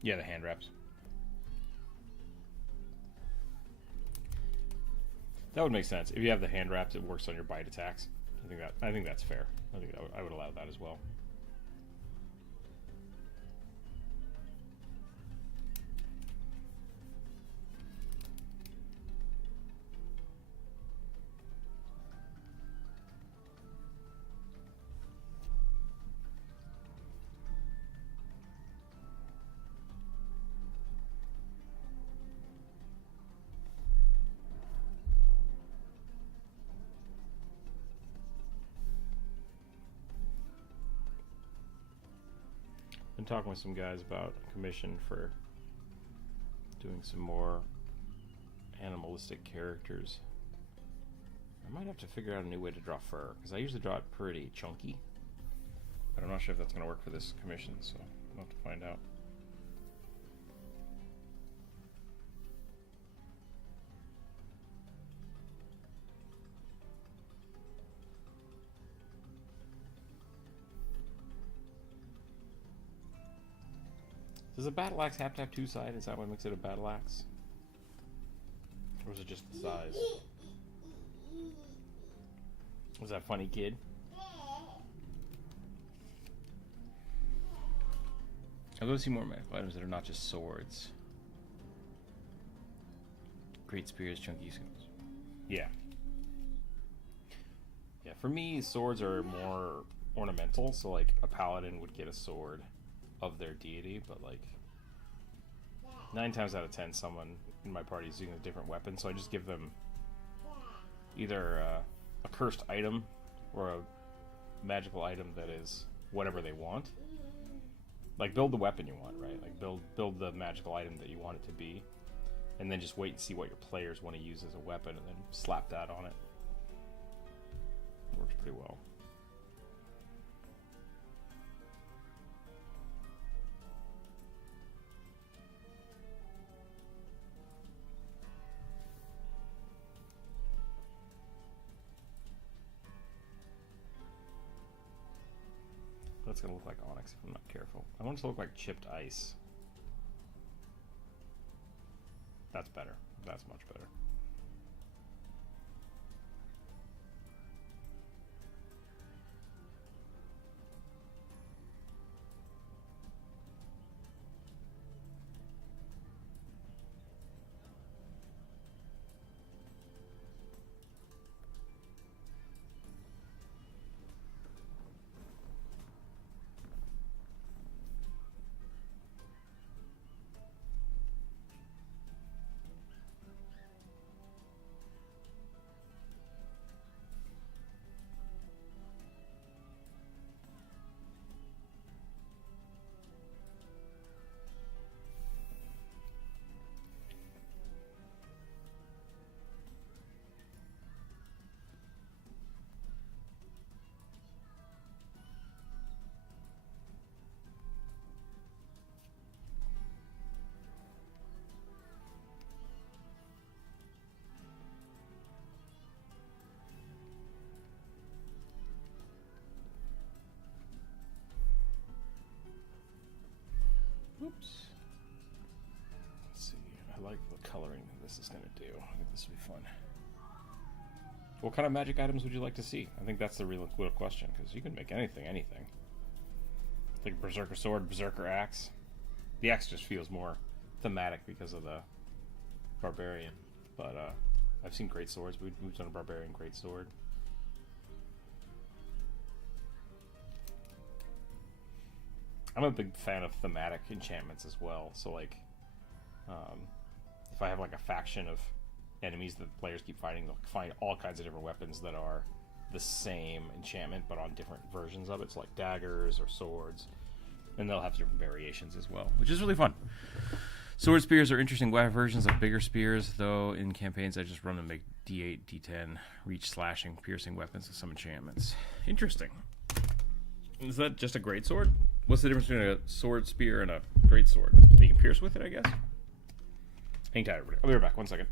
Yeah, the hand wraps. That would make sense. If you have the hand wraps, it works on your bite attacks. I think that's fair. I would allow that as well. Been talking with some guys about a commission for doing some more animalistic characters. I might have to figure out a new way to draw fur, because I usually draw it pretty chunky. But I'm not sure if that's going to work for this commission, so I'll have to find out. Does a battle axe have to have two sides? Is that what makes it a battle axe? Or is it just the size? Was that funny, kid? I'll go see more magical items that are not just swords. Great spears, chunky skills. Yeah. Yeah, for me, swords are more ornamental, so like a paladin would get a sword of their deity, but like 9 times out of 10 someone in my party is using a different weapon, so I just give them either a cursed item or a magical item that is whatever they want. Like build the weapon you want, right? Like build the magical item that you want it to be, and then just wait and see what your players want to use as a weapon, and then slap that on it. It works pretty well. That's gonna look like onyx if I'm not careful. I want it to look like chipped ice. That's better. That's much better. Oops. Let's see. I like the coloring that this is going to do. I think this will be fun. What kind of magic items would you like to see? I think that's the real question, because you can make anything. Like Berserker Sword, Berserker Axe. The X just feels more thematic because of the barbarian. But I've seen great swords. We've done a barbarian great sword. I'm a big fan of thematic enchantments as well. So like, if I have like a faction of enemies that players keep fighting, they'll find all kinds of different weapons that are the same enchantment but on different versions of it. So like daggers or swords, and they'll have different variations as well, which is really fun. Sword spears are interesting versions of bigger spears, though in campaigns I just run them, make D8, D10, reach, slashing, piercing weapons with some enchantments. Interesting. Is that just a great sword? What's the difference between a sword spear and a great sword? You can pierce with it, I guess? Hang tight, everybody. I'll be right back. 1 second.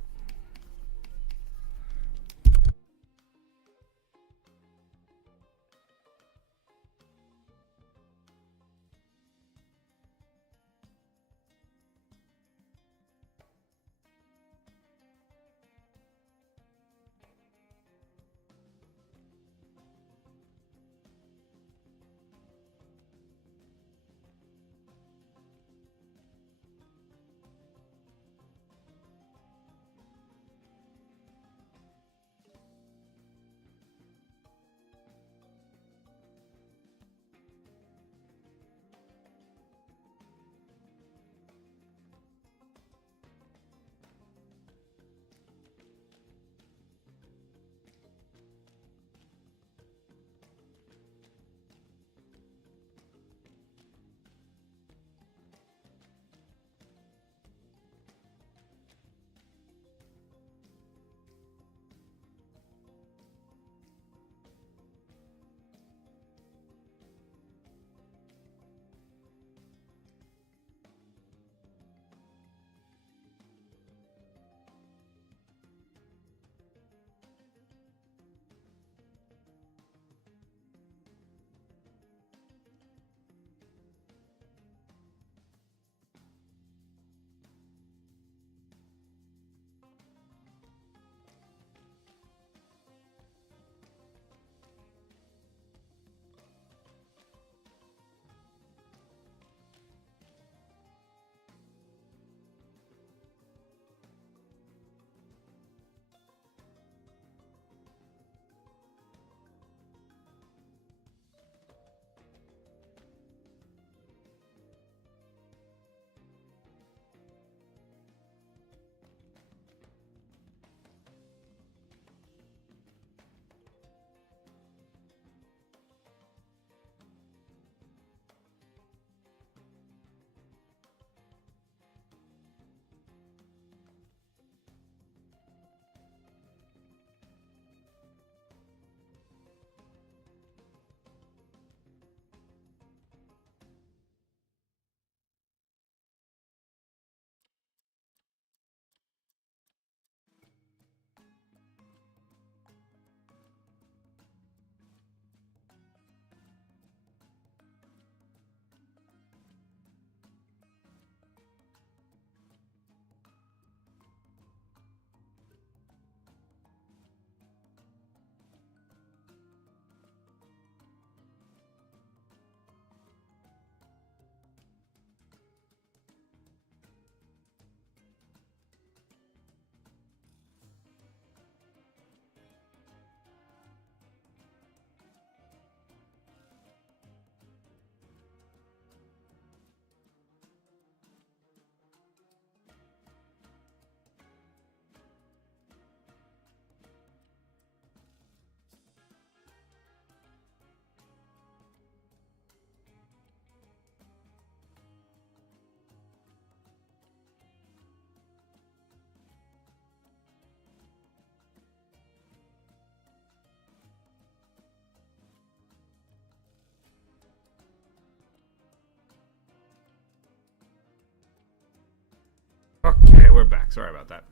Okay, we're back. Sorry about that.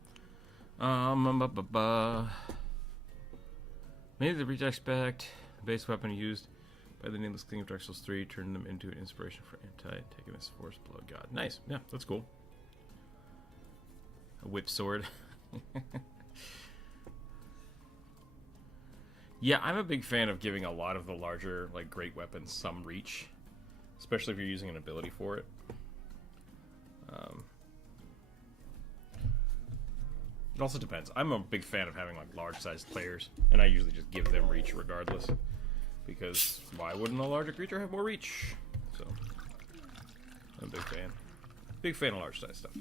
Maybe the reject spec, the base weapon used by the nameless king of Dark Souls 3, turned them into an inspiration for taking this force blow god. Nice. Yeah, that's cool. A whip sword. Yeah, I'm a big fan of giving a lot of the larger, like, great weapons some reach, especially if you're using an ability for it. It also depends. I'm a big fan of having like large-sized players, and I usually just give them reach regardless. Because why wouldn't a larger creature have more reach? So, I'm a big fan. Big fan of large-sized stuff.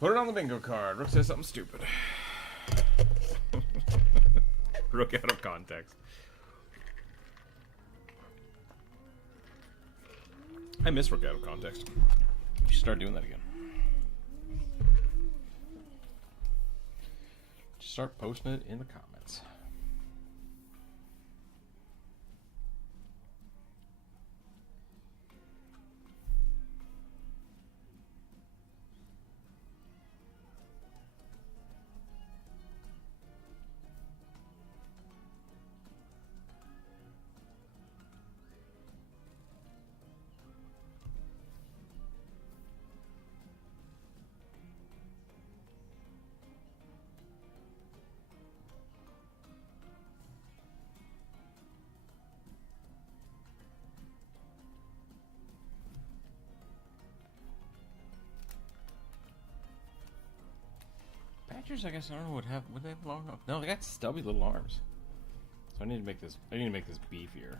Put it on the bingo card. Rook says something stupid. Rook out of context. I miss Rook out of context. We should start doing that again. Just start posting it in the comments. Badgers, I guess I don't know would they have long enough? No, they got stubby little arms. So I need to make this beefier.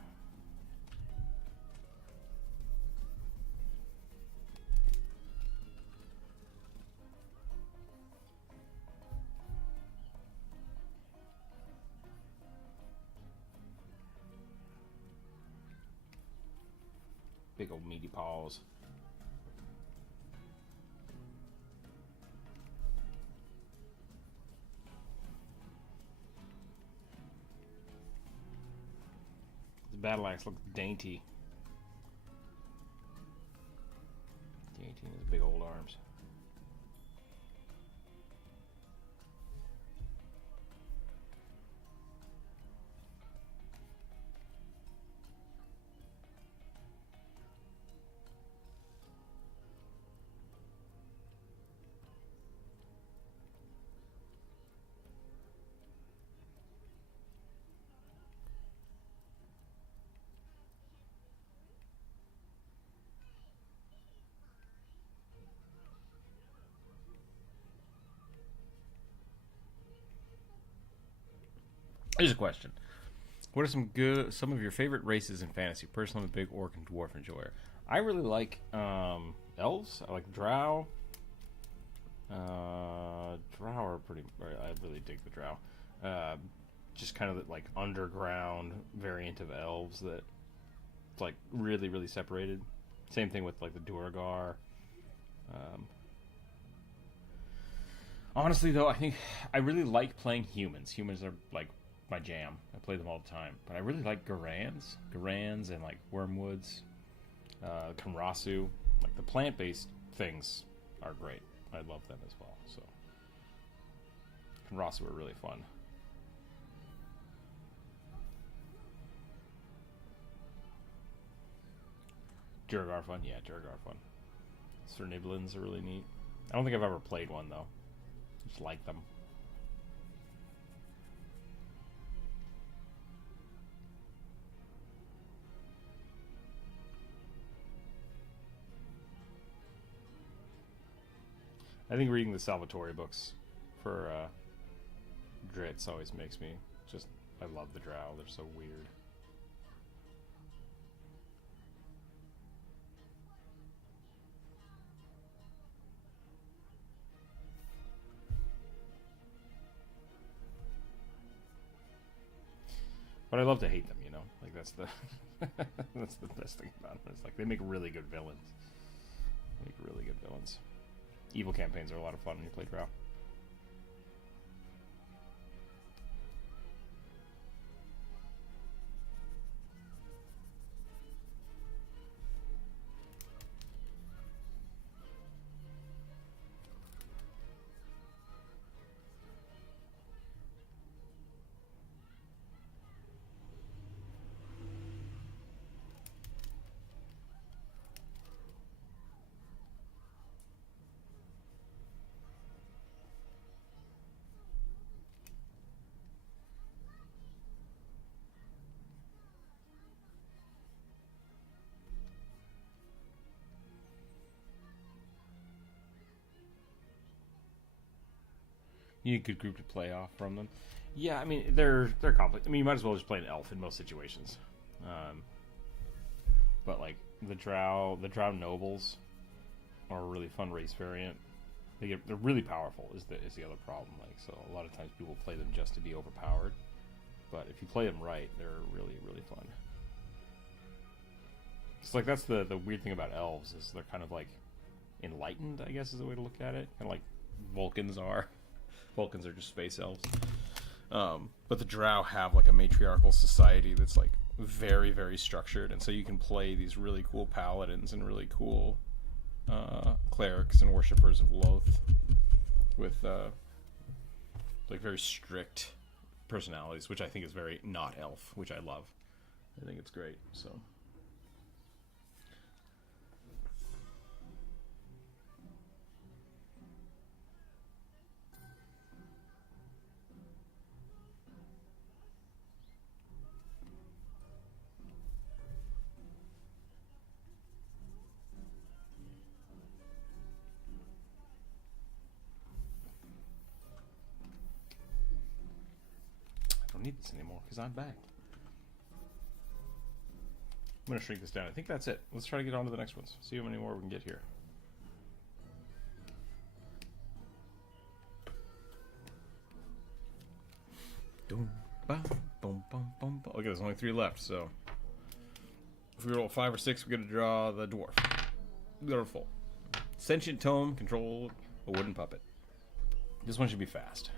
Big old meaty paws. The battle axe looks dainty. Dainty in his big old arms. Here's a question. What are some of your favorite races in fantasy? Personally, I'm a big orc and dwarf enjoyer. I really like elves. I like drow. Drow are pretty... I really dig the drow. Just kind of like underground variant of elves that it's like really, really separated. Same thing with like the Duergar. Honestly, though, I think I really like playing humans. Humans are like my jam. I play them all the time. But I really like Garans and like Wormwoods, Kamrasu. Like the plant-based things are great. I love them as well. So Kamrasu are really fun. Duergar fun? Yeah, Duergar fun. Cerniblins are really neat. I don't think I've ever played one though. Just like them. I think reading the Salvatore books for Dritz always makes me just... I love the drow. They're so weird. But I love to hate them, you know? Like, that's the... that's the best thing about them. It's like, they make really good villains. They make really good villains. Evil campaigns are a lot of fun when you play drow. You need a good group to play off from them. Yeah, I mean they're complex. I mean you might as well just play an elf in most situations. But like the drow nobles are a really fun race variant. They're really powerful. Is the other problem? Like so, a lot of times people play them just to be overpowered. But if you play them right, they're really fun. It's like that's the weird thing about elves is they're kind of like enlightened, I guess is the way to look at it. Kind of like Vulcans are. Vulcans are just space elves. But the drow have like a matriarchal society that's like very structured, and so you can play these really cool paladins and really cool clerics and worshippers of Loth with like very strict personalities, which I think is very not elf, which I love. I think it's great. So need this anymore because I'm back. I'm going to shrink this down. I think that's it. Let's try to get on to the next ones. See how many more we can get here. Okay, there's only 3 left, so if we roll 5 or 6, we're going to draw the dwarf. We got our full. Sentient tome, control a wooden puppet. This one should be fast.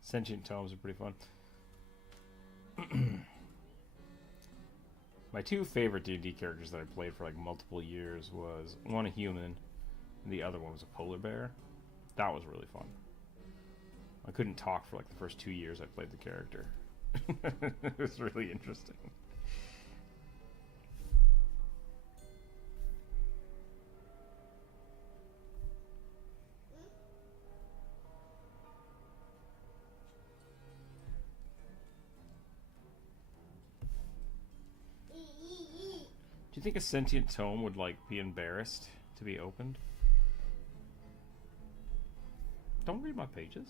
Sentient tomes are pretty fun. My 2 favorite D&D characters that I played for like multiple years was one a human, and the other one was a polar bear. That was really fun. I couldn't talk for like the first 2 years I played the character. It was really interesting. Do you think a sentient tome would like be embarrassed to be opened? Don't read my pages.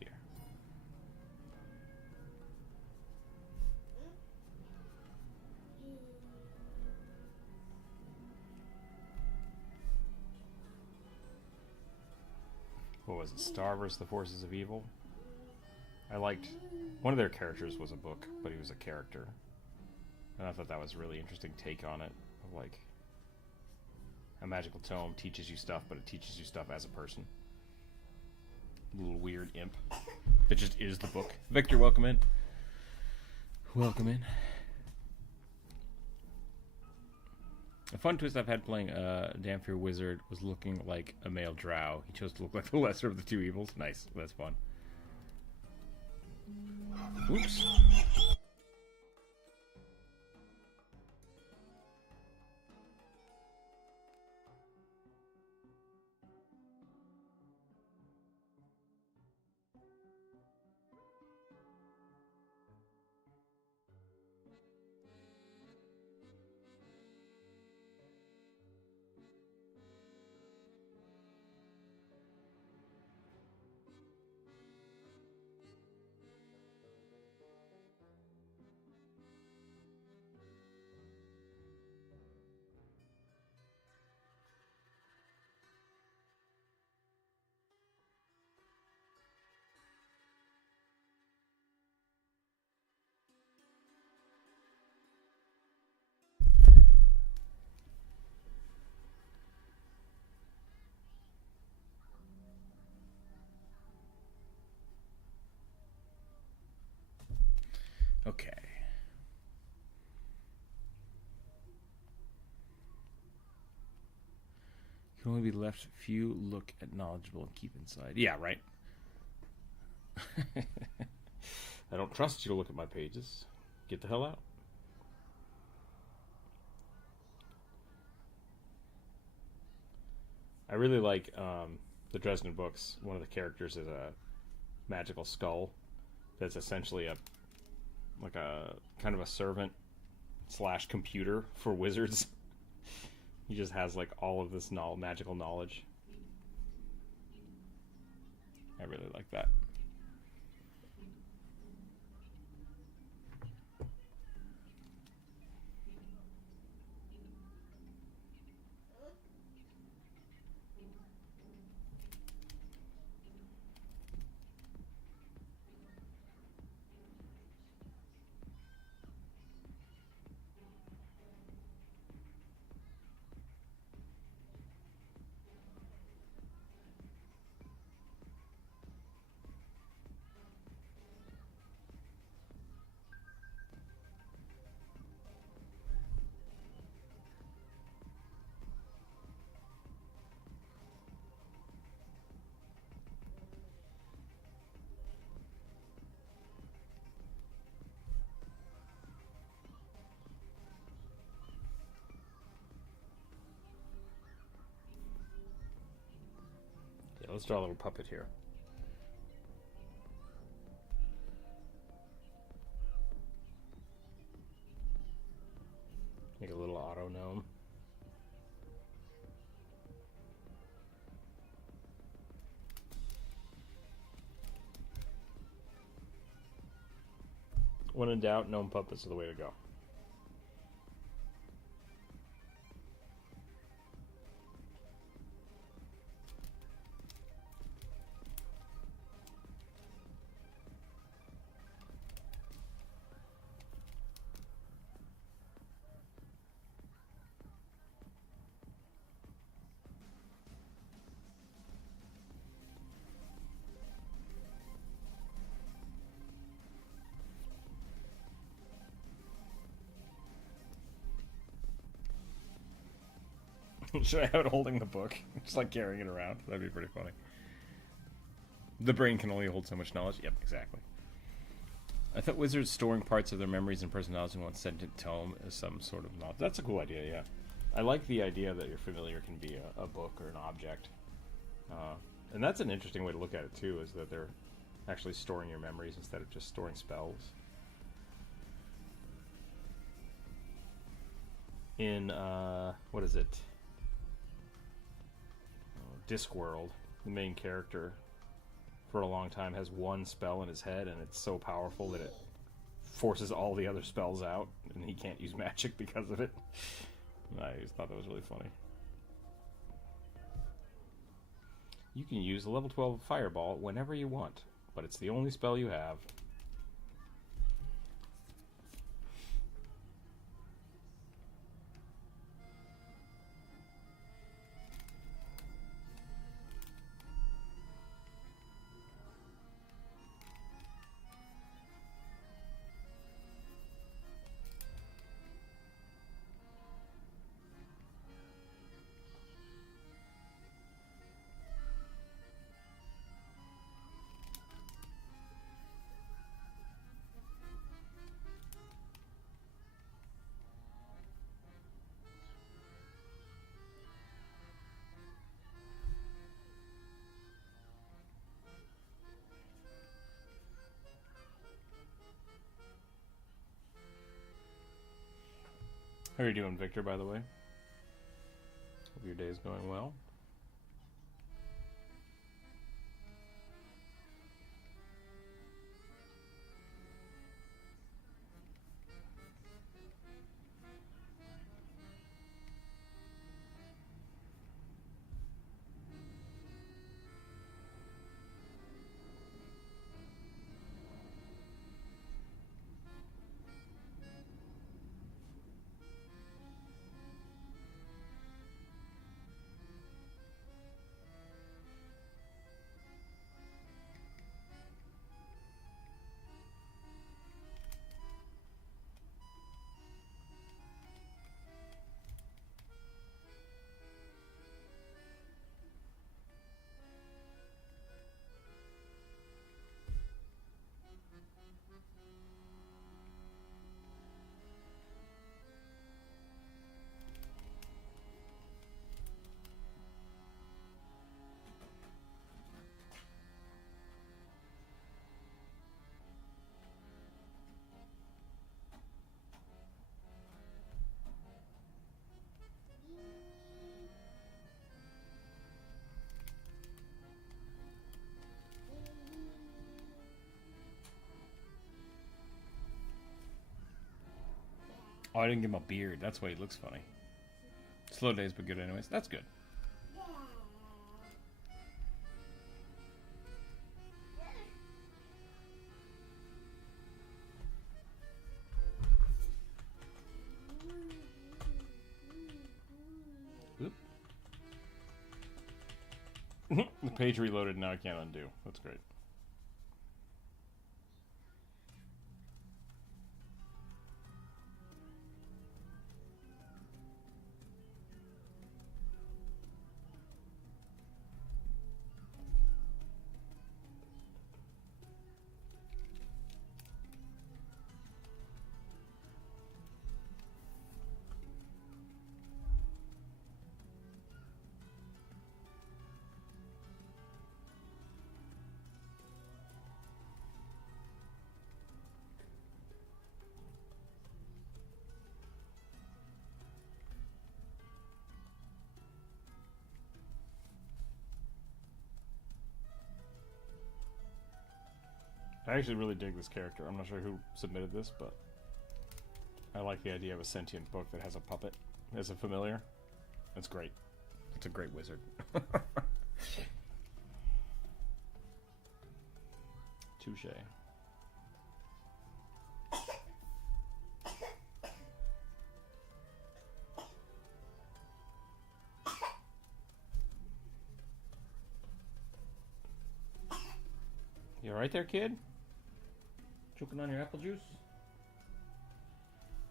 Here. What was it? Star vs. the Forces of Evil? I liked... One of their characters was a book, but he was a character. And I thought that was a really interesting take on it. Of like, a magical tome teaches you stuff, but it teaches you stuff as a person. A little weird imp that just is the book. Victor, welcome in. Welcome in. A fun twist I've had playing Damphir Wizard was looking like a male drow. He chose to look like the lesser of the 2 evils. Nice. That's fun. Oops. Okay. Can only be left few look at knowledgeable and keep inside. Yeah, right. I don't trust you to look at my pages. Get the hell out. I really like the Dresden books. One of the characters is magical skull that's essentially a kind of a servant slash computer for wizards. He just has like all of this magical knowledge. I really like that. Yeah, let's draw a little puppet here. Make a little auto gnome. When in doubt, gnome puppets are the way to go. Should I have it holding the book? Just like carrying it around? That'd be pretty funny. The brain can only hold so much knowledge. Yep, exactly. I thought wizards storing parts of their memories and personalities in one sentient tome is some sort of knowledge. That's a cool idea, yeah. I like the idea that your familiar can be a book or an object. And that's an interesting way to look at it, too, is that they're actually storing your memories instead of just storing spells. In, what is it? Discworld, the main character, for a long time has one spell in his head, and it's so powerful that it forces all the other spells out, and he can't use magic because of it. I just thought that was really funny. You can use a level 12 fireball whenever you want, but it's the only spell you have. How are you doing, Victor, by the way? Hope your day is going well. Oh, I didn't give him a beard. That's why he looks funny. Slow days, but good anyways. That's good. Oop. The page reloaded, now I can't undo. That's great. I actually really dig this character. I'm not sure who submitted this, but I like the idea of a sentient book that has a puppet as a familiar. That's great. It's a great wizard. Touche. You alright there, kid? Choking on your apple juice?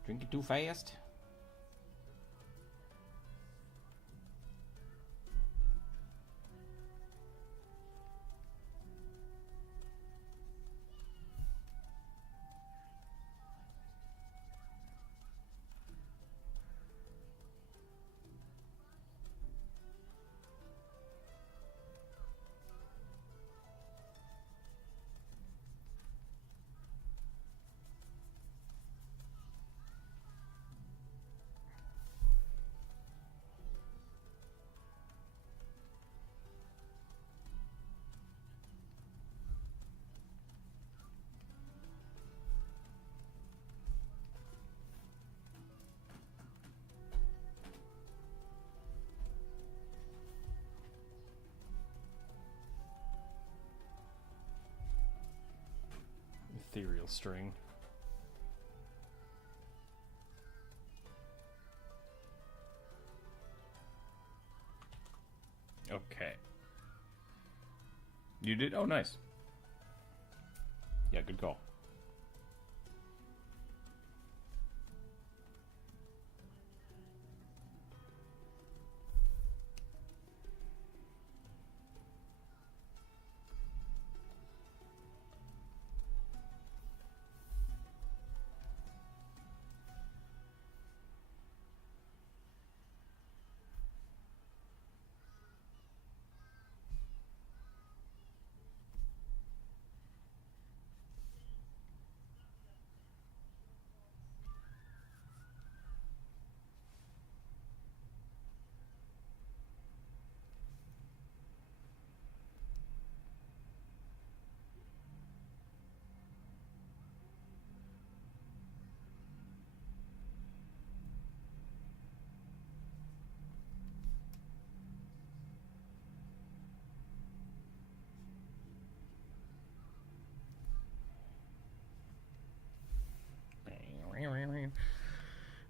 Drink it too fast? Ethereal string. Okay. You did? Oh, nice. Yeah, good call.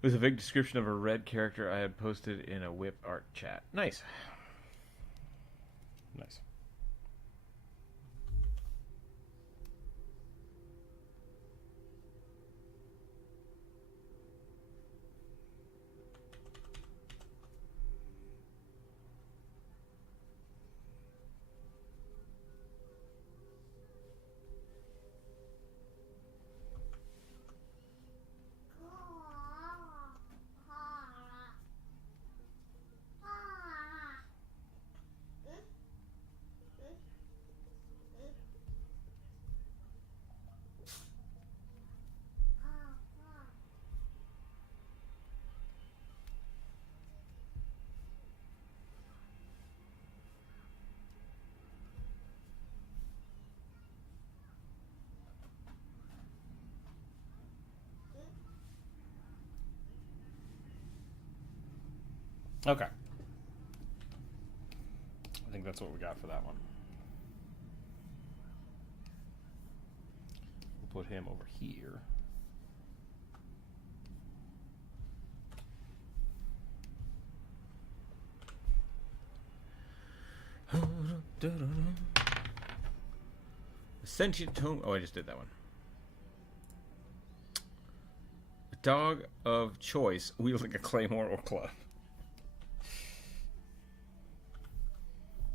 With a vague description of a red character I had posted in a whip art chat. Nice. Nice. Okay. I think that's what we got for that one. We'll put him over here. Sentient tone. Oh, I just did that one. A dog of choice wielding a claymore or club.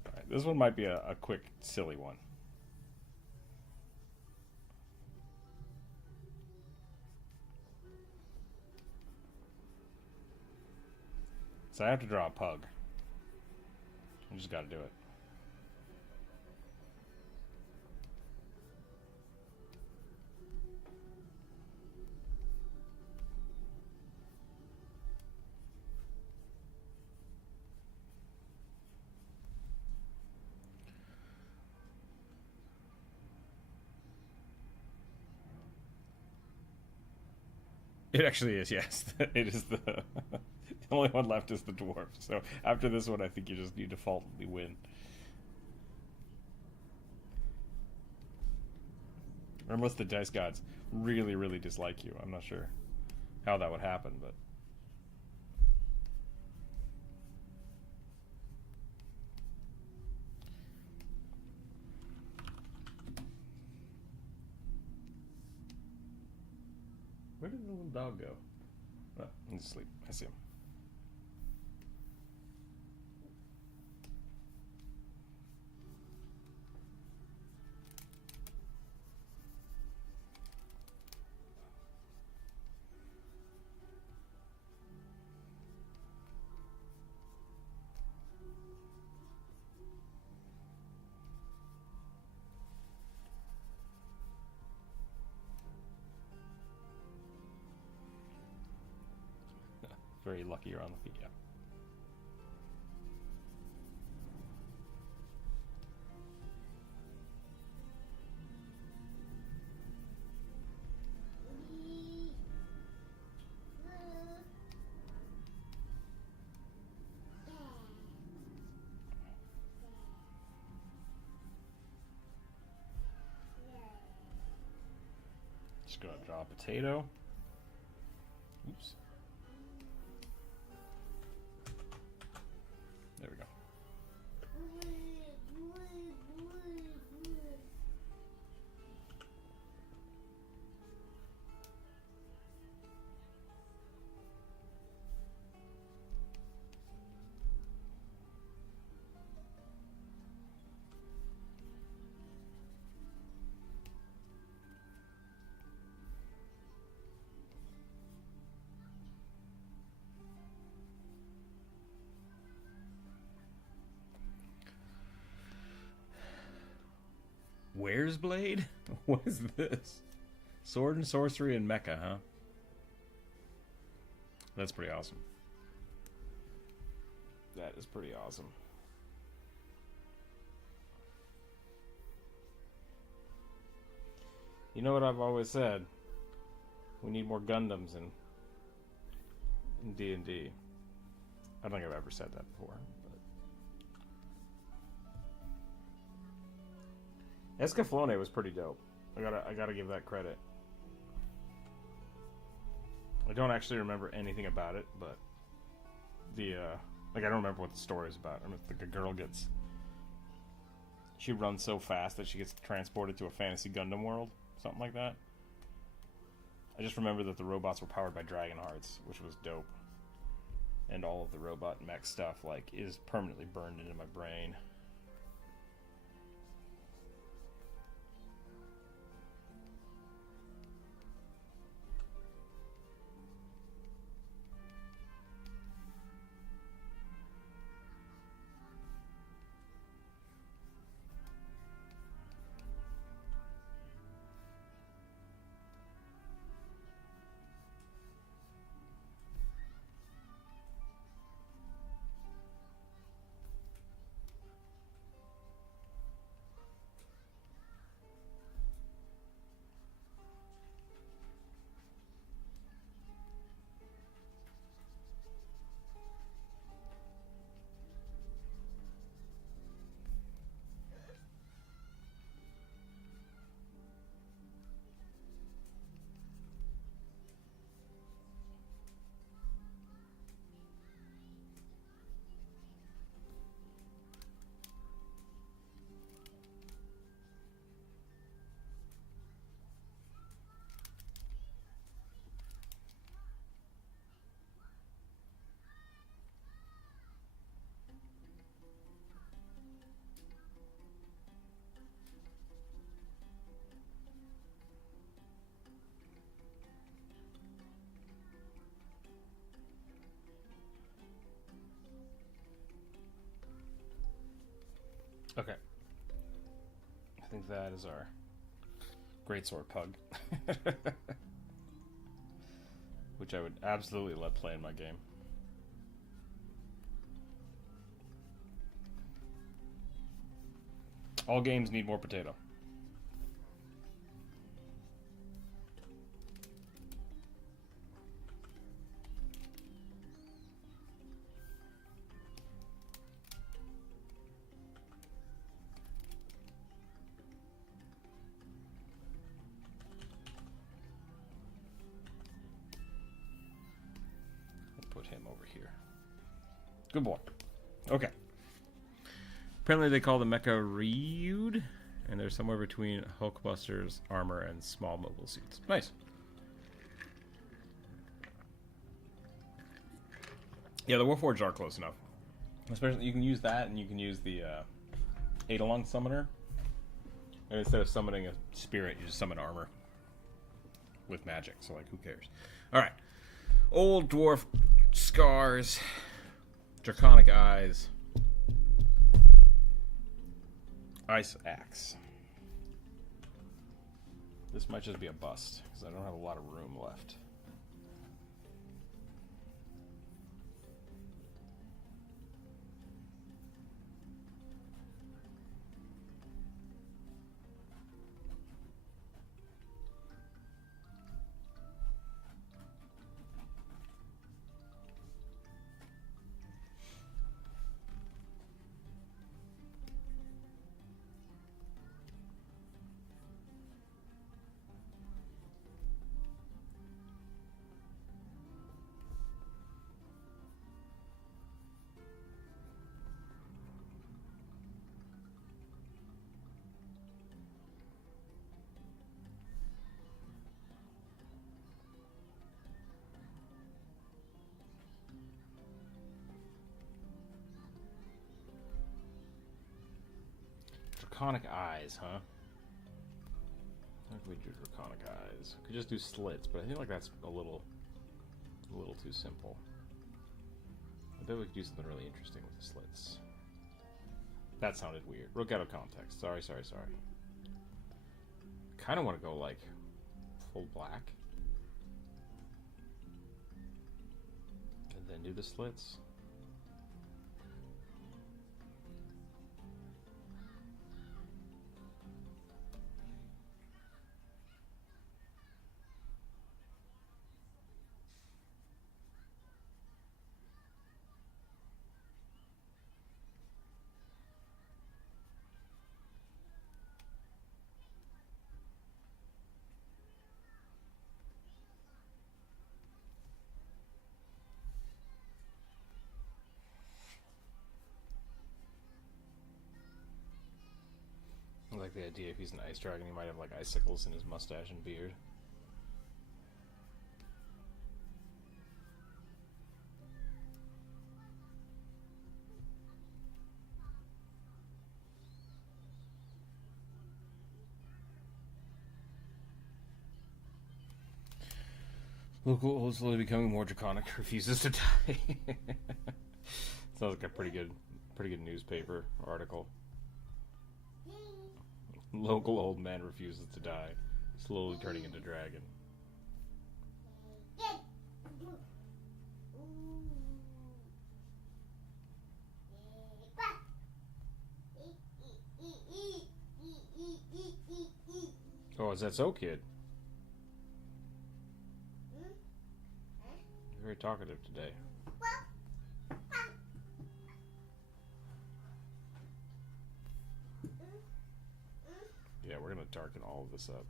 Alright, this one might be a quick, silly one. So I have to draw a pug. I just gotta do it. It actually is, yes. It is the only one left is the dwarf. So after this one, I think you defaultly win. Or unless the dice gods really, really dislike you. I'm not sure how that would happen, but where did the little dog go? Oh, he's asleep. I see him. Very lucky you're on the feet, yeah. Just gonna draw a potato. Oops. There we go. Where's Blade? What is this? Sword and sorcery and mecha, huh? That's pretty awesome. That is pretty awesome. You know what I've always said? We need more Gundams in D&D. I don't think I've ever said that before. Escaflowne was pretty dope. I gotta give that credit. I don't actually remember anything about it, but the like I don't remember what the story is about. I mean, like a girl she runs so fast that she gets transported to a fantasy Gundam world, something like that. I just remember that the robots were powered by dragon hearts, which was dope. And all of the robot mech stuff like is permanently burned into my brain. Okay. I think that is our greatsword pug. Which I would absolutely let play in my game. All games need more potato. Put him over here. Good boy. Okay. Apparently they call the mecha Ryud, and they're somewhere between Hulkbuster's armor and small mobile suits. Nice. Yeah, the Warforged are close enough. Especially, you can use that, and you can use the Eidolon Summoner. And instead of summoning a spirit, you just summon armor with magic. So, like, who cares? Alright. Old Dwarf Scars. Draconic Eyes. Ice Axe. This might just be a bust, because I don't have a lot of room left. Draconic Eyes, huh? How can we do Draconic Eyes? We could just do slits, but I feel like that's a little too simple. I bet we could do something really interesting with the slits. That sounded weird. Rook out of context. Sorry. Kind of want to go like full black, and then do the slits. I like the idea if he's an ice dragon, he might have like icicles in his mustache and beard. Local is slowly becoming more draconic, refuses to die. Sounds like a pretty good newspaper article. Local old man refuses to die, slowly turning into dragon. Oh, is that so, kid? You're very talkative today. Yeah, we're gonna darken all of this up.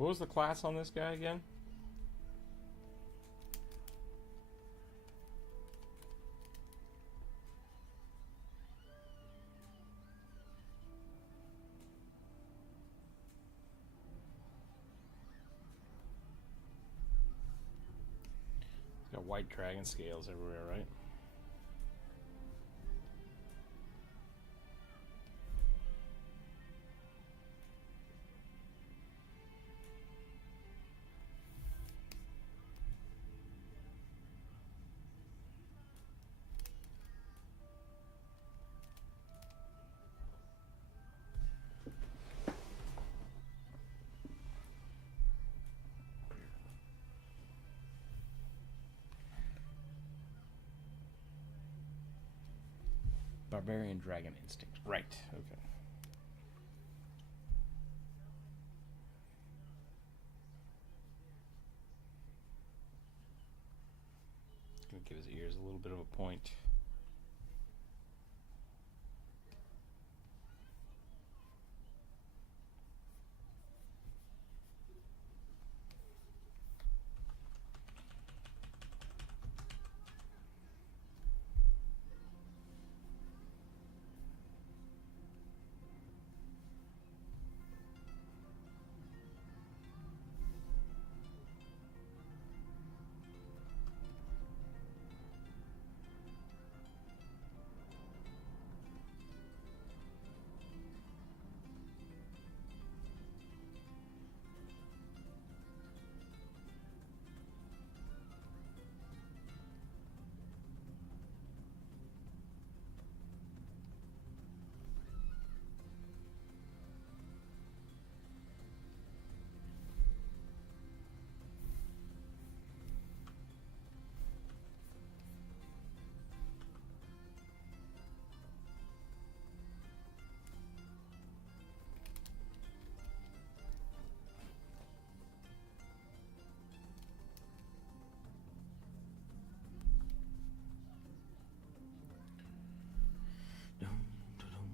What was the class on this guy again? It's got white dragon scales everywhere, right? Barbarian Dragon Instinct. Right, okay. Gonna give his ears a little bit of a point.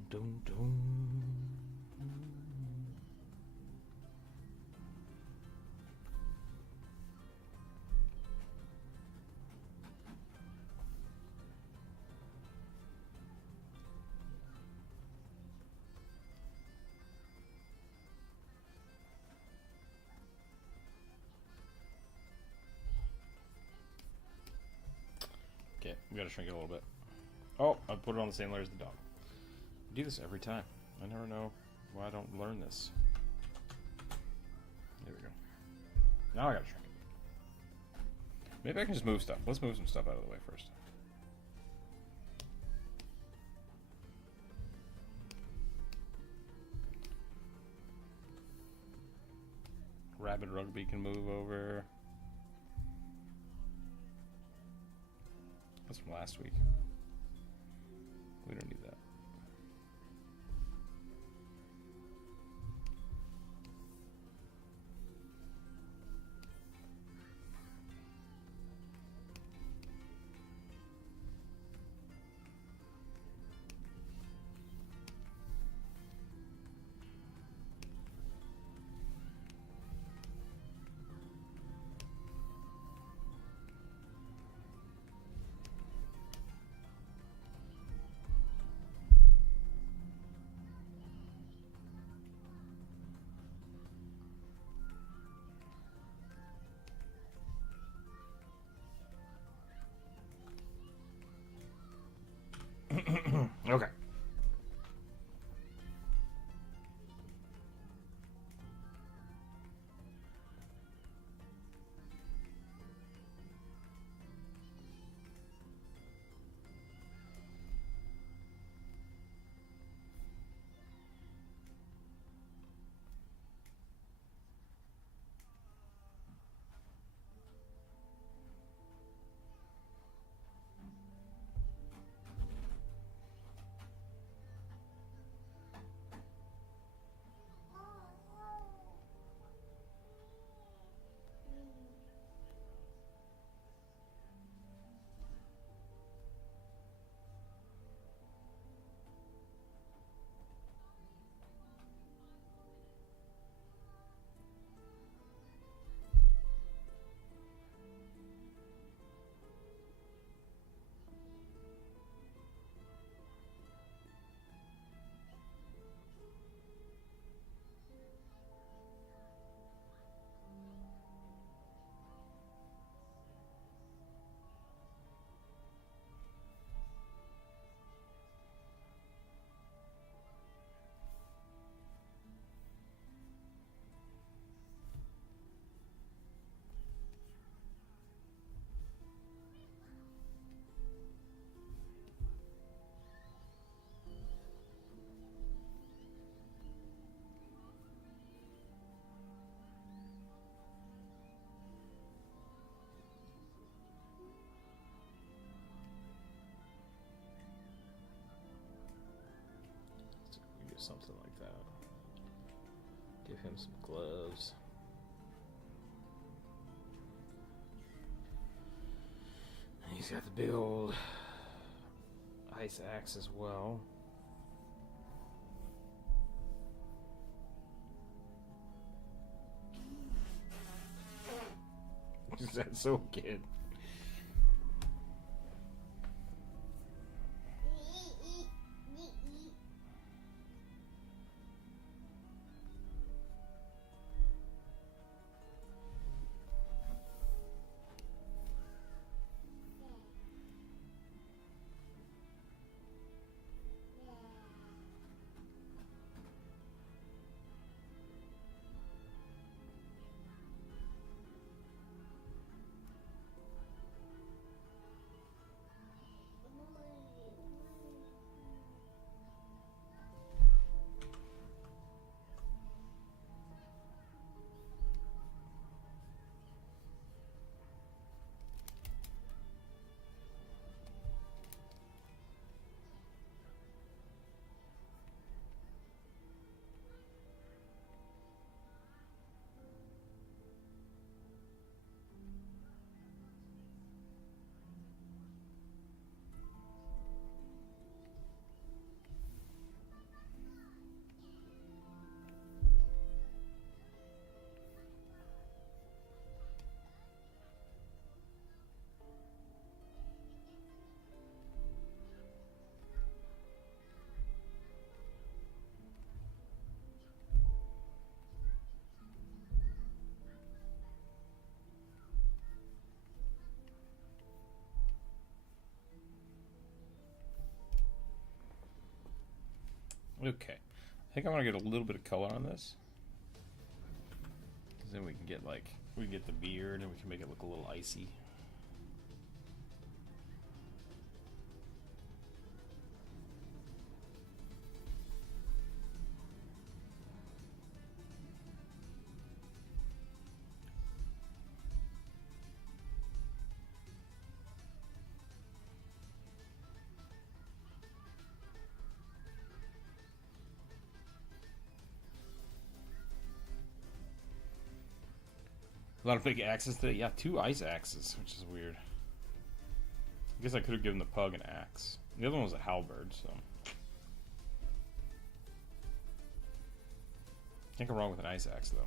Dun, dun. Okay, we gotta shrink it a little bit. Oh, I put it on the same layer as the dog. I do this every time. I never know why I don't learn this. There we go. Now I gotta shrink it. Maybe I can just move stuff. Let's move some stuff out of the way first. Rabid Rugby can move over. That's from last week. We don't need that. like that. Give him some gloves. And he's got the big old ice axe as well. That's so good. Okay, I think I want to get a little bit of color on this, because then we can get the beard and we can make it look a little icy. A lot of big axes today. Yeah, 2 ice axes, which is weird. I guess I could have given the pug an axe. The other one was a halberd, so. Can't go wrong with an ice axe, though.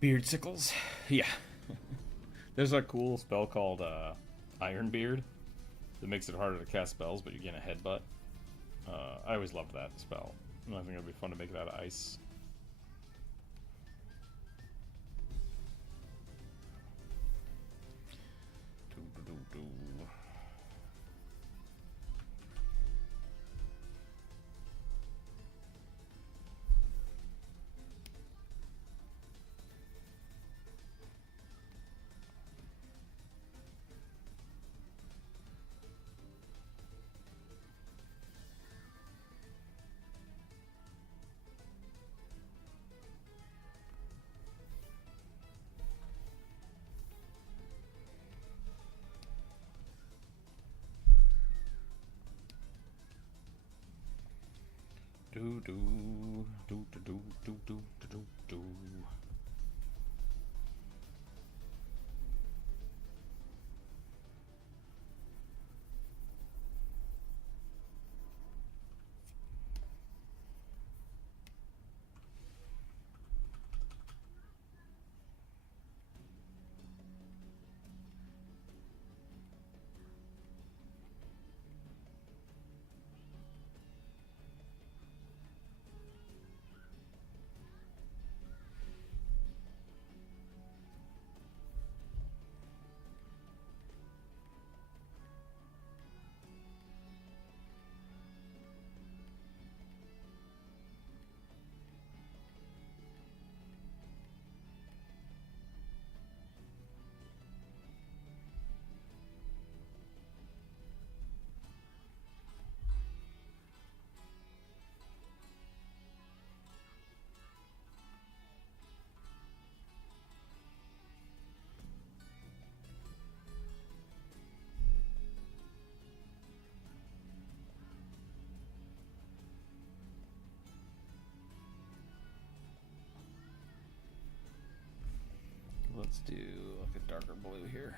Beard sickles? Yeah. There's a cool spell called Iron Beard that makes it harder to cast spells, but you gain a headbutt. I always loved that spell. I think it'd be fun to make it out of ice. Do do do do do do do do do. let's do like a darker blue here.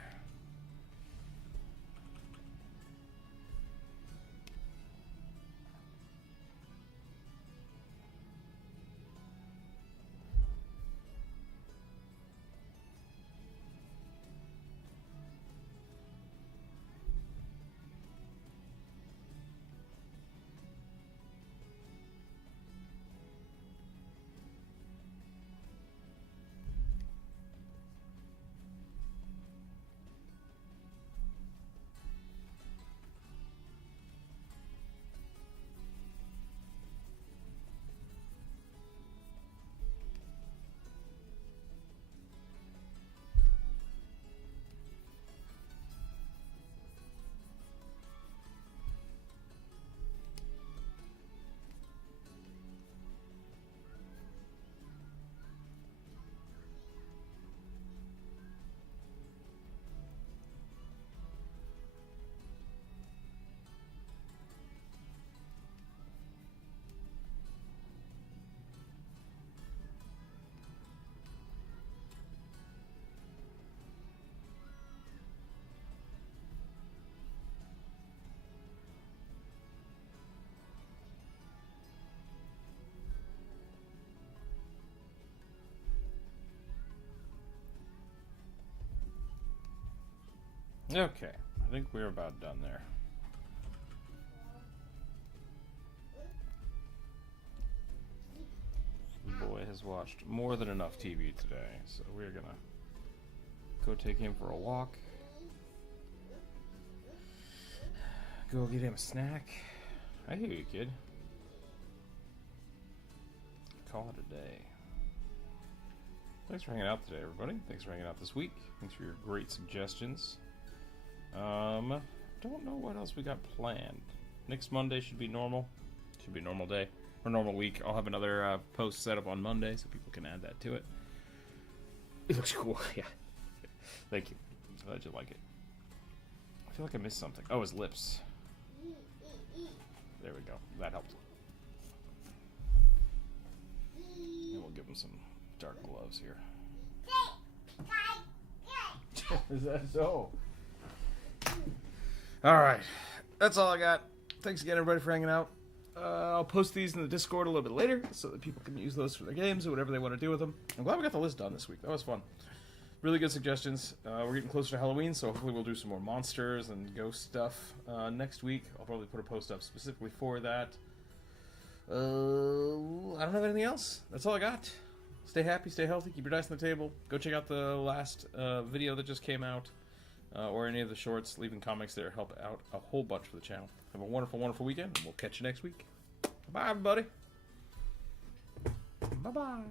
Okay, I think we're about done there. The boy has watched more than enough TV today, so we're gonna go take him for a walk. Go get him a snack. I hear you, kid. Call it a day. Thanks for hanging out today, everybody. Thanks for hanging out this week. Thanks for your great suggestions. Don't know what else we got planned. Next Monday should be normal. Should be a normal day. Or normal week. I'll have another post set up on Monday so people can add that to it. It looks cool, yeah. Thank you. I'm glad you like it. I feel like I missed something. Oh, his lips. There we go. That helped. And we'll give him some dark gloves here. Is that so? Alright, that's all I got. Thanks again, everybody, for hanging out. I'll post these in the Discord a little bit later so that people can use those for their games or whatever they want to do with them. I'm glad we got the list done this week. That was fun. Really good suggestions. We're getting closer to Halloween, so hopefully we'll do some more monsters and ghost stuff next week. I'll probably put a post up specifically for that. I don't have anything else. That's all I got. Stay happy, stay healthy, keep your dice on the table. Go check out the last video that just came out. Or any of the shorts, leaving comments there help out a whole bunch for the channel. Have a wonderful, wonderful weekend, and we'll catch you next week. Bye, everybody. Bye-bye.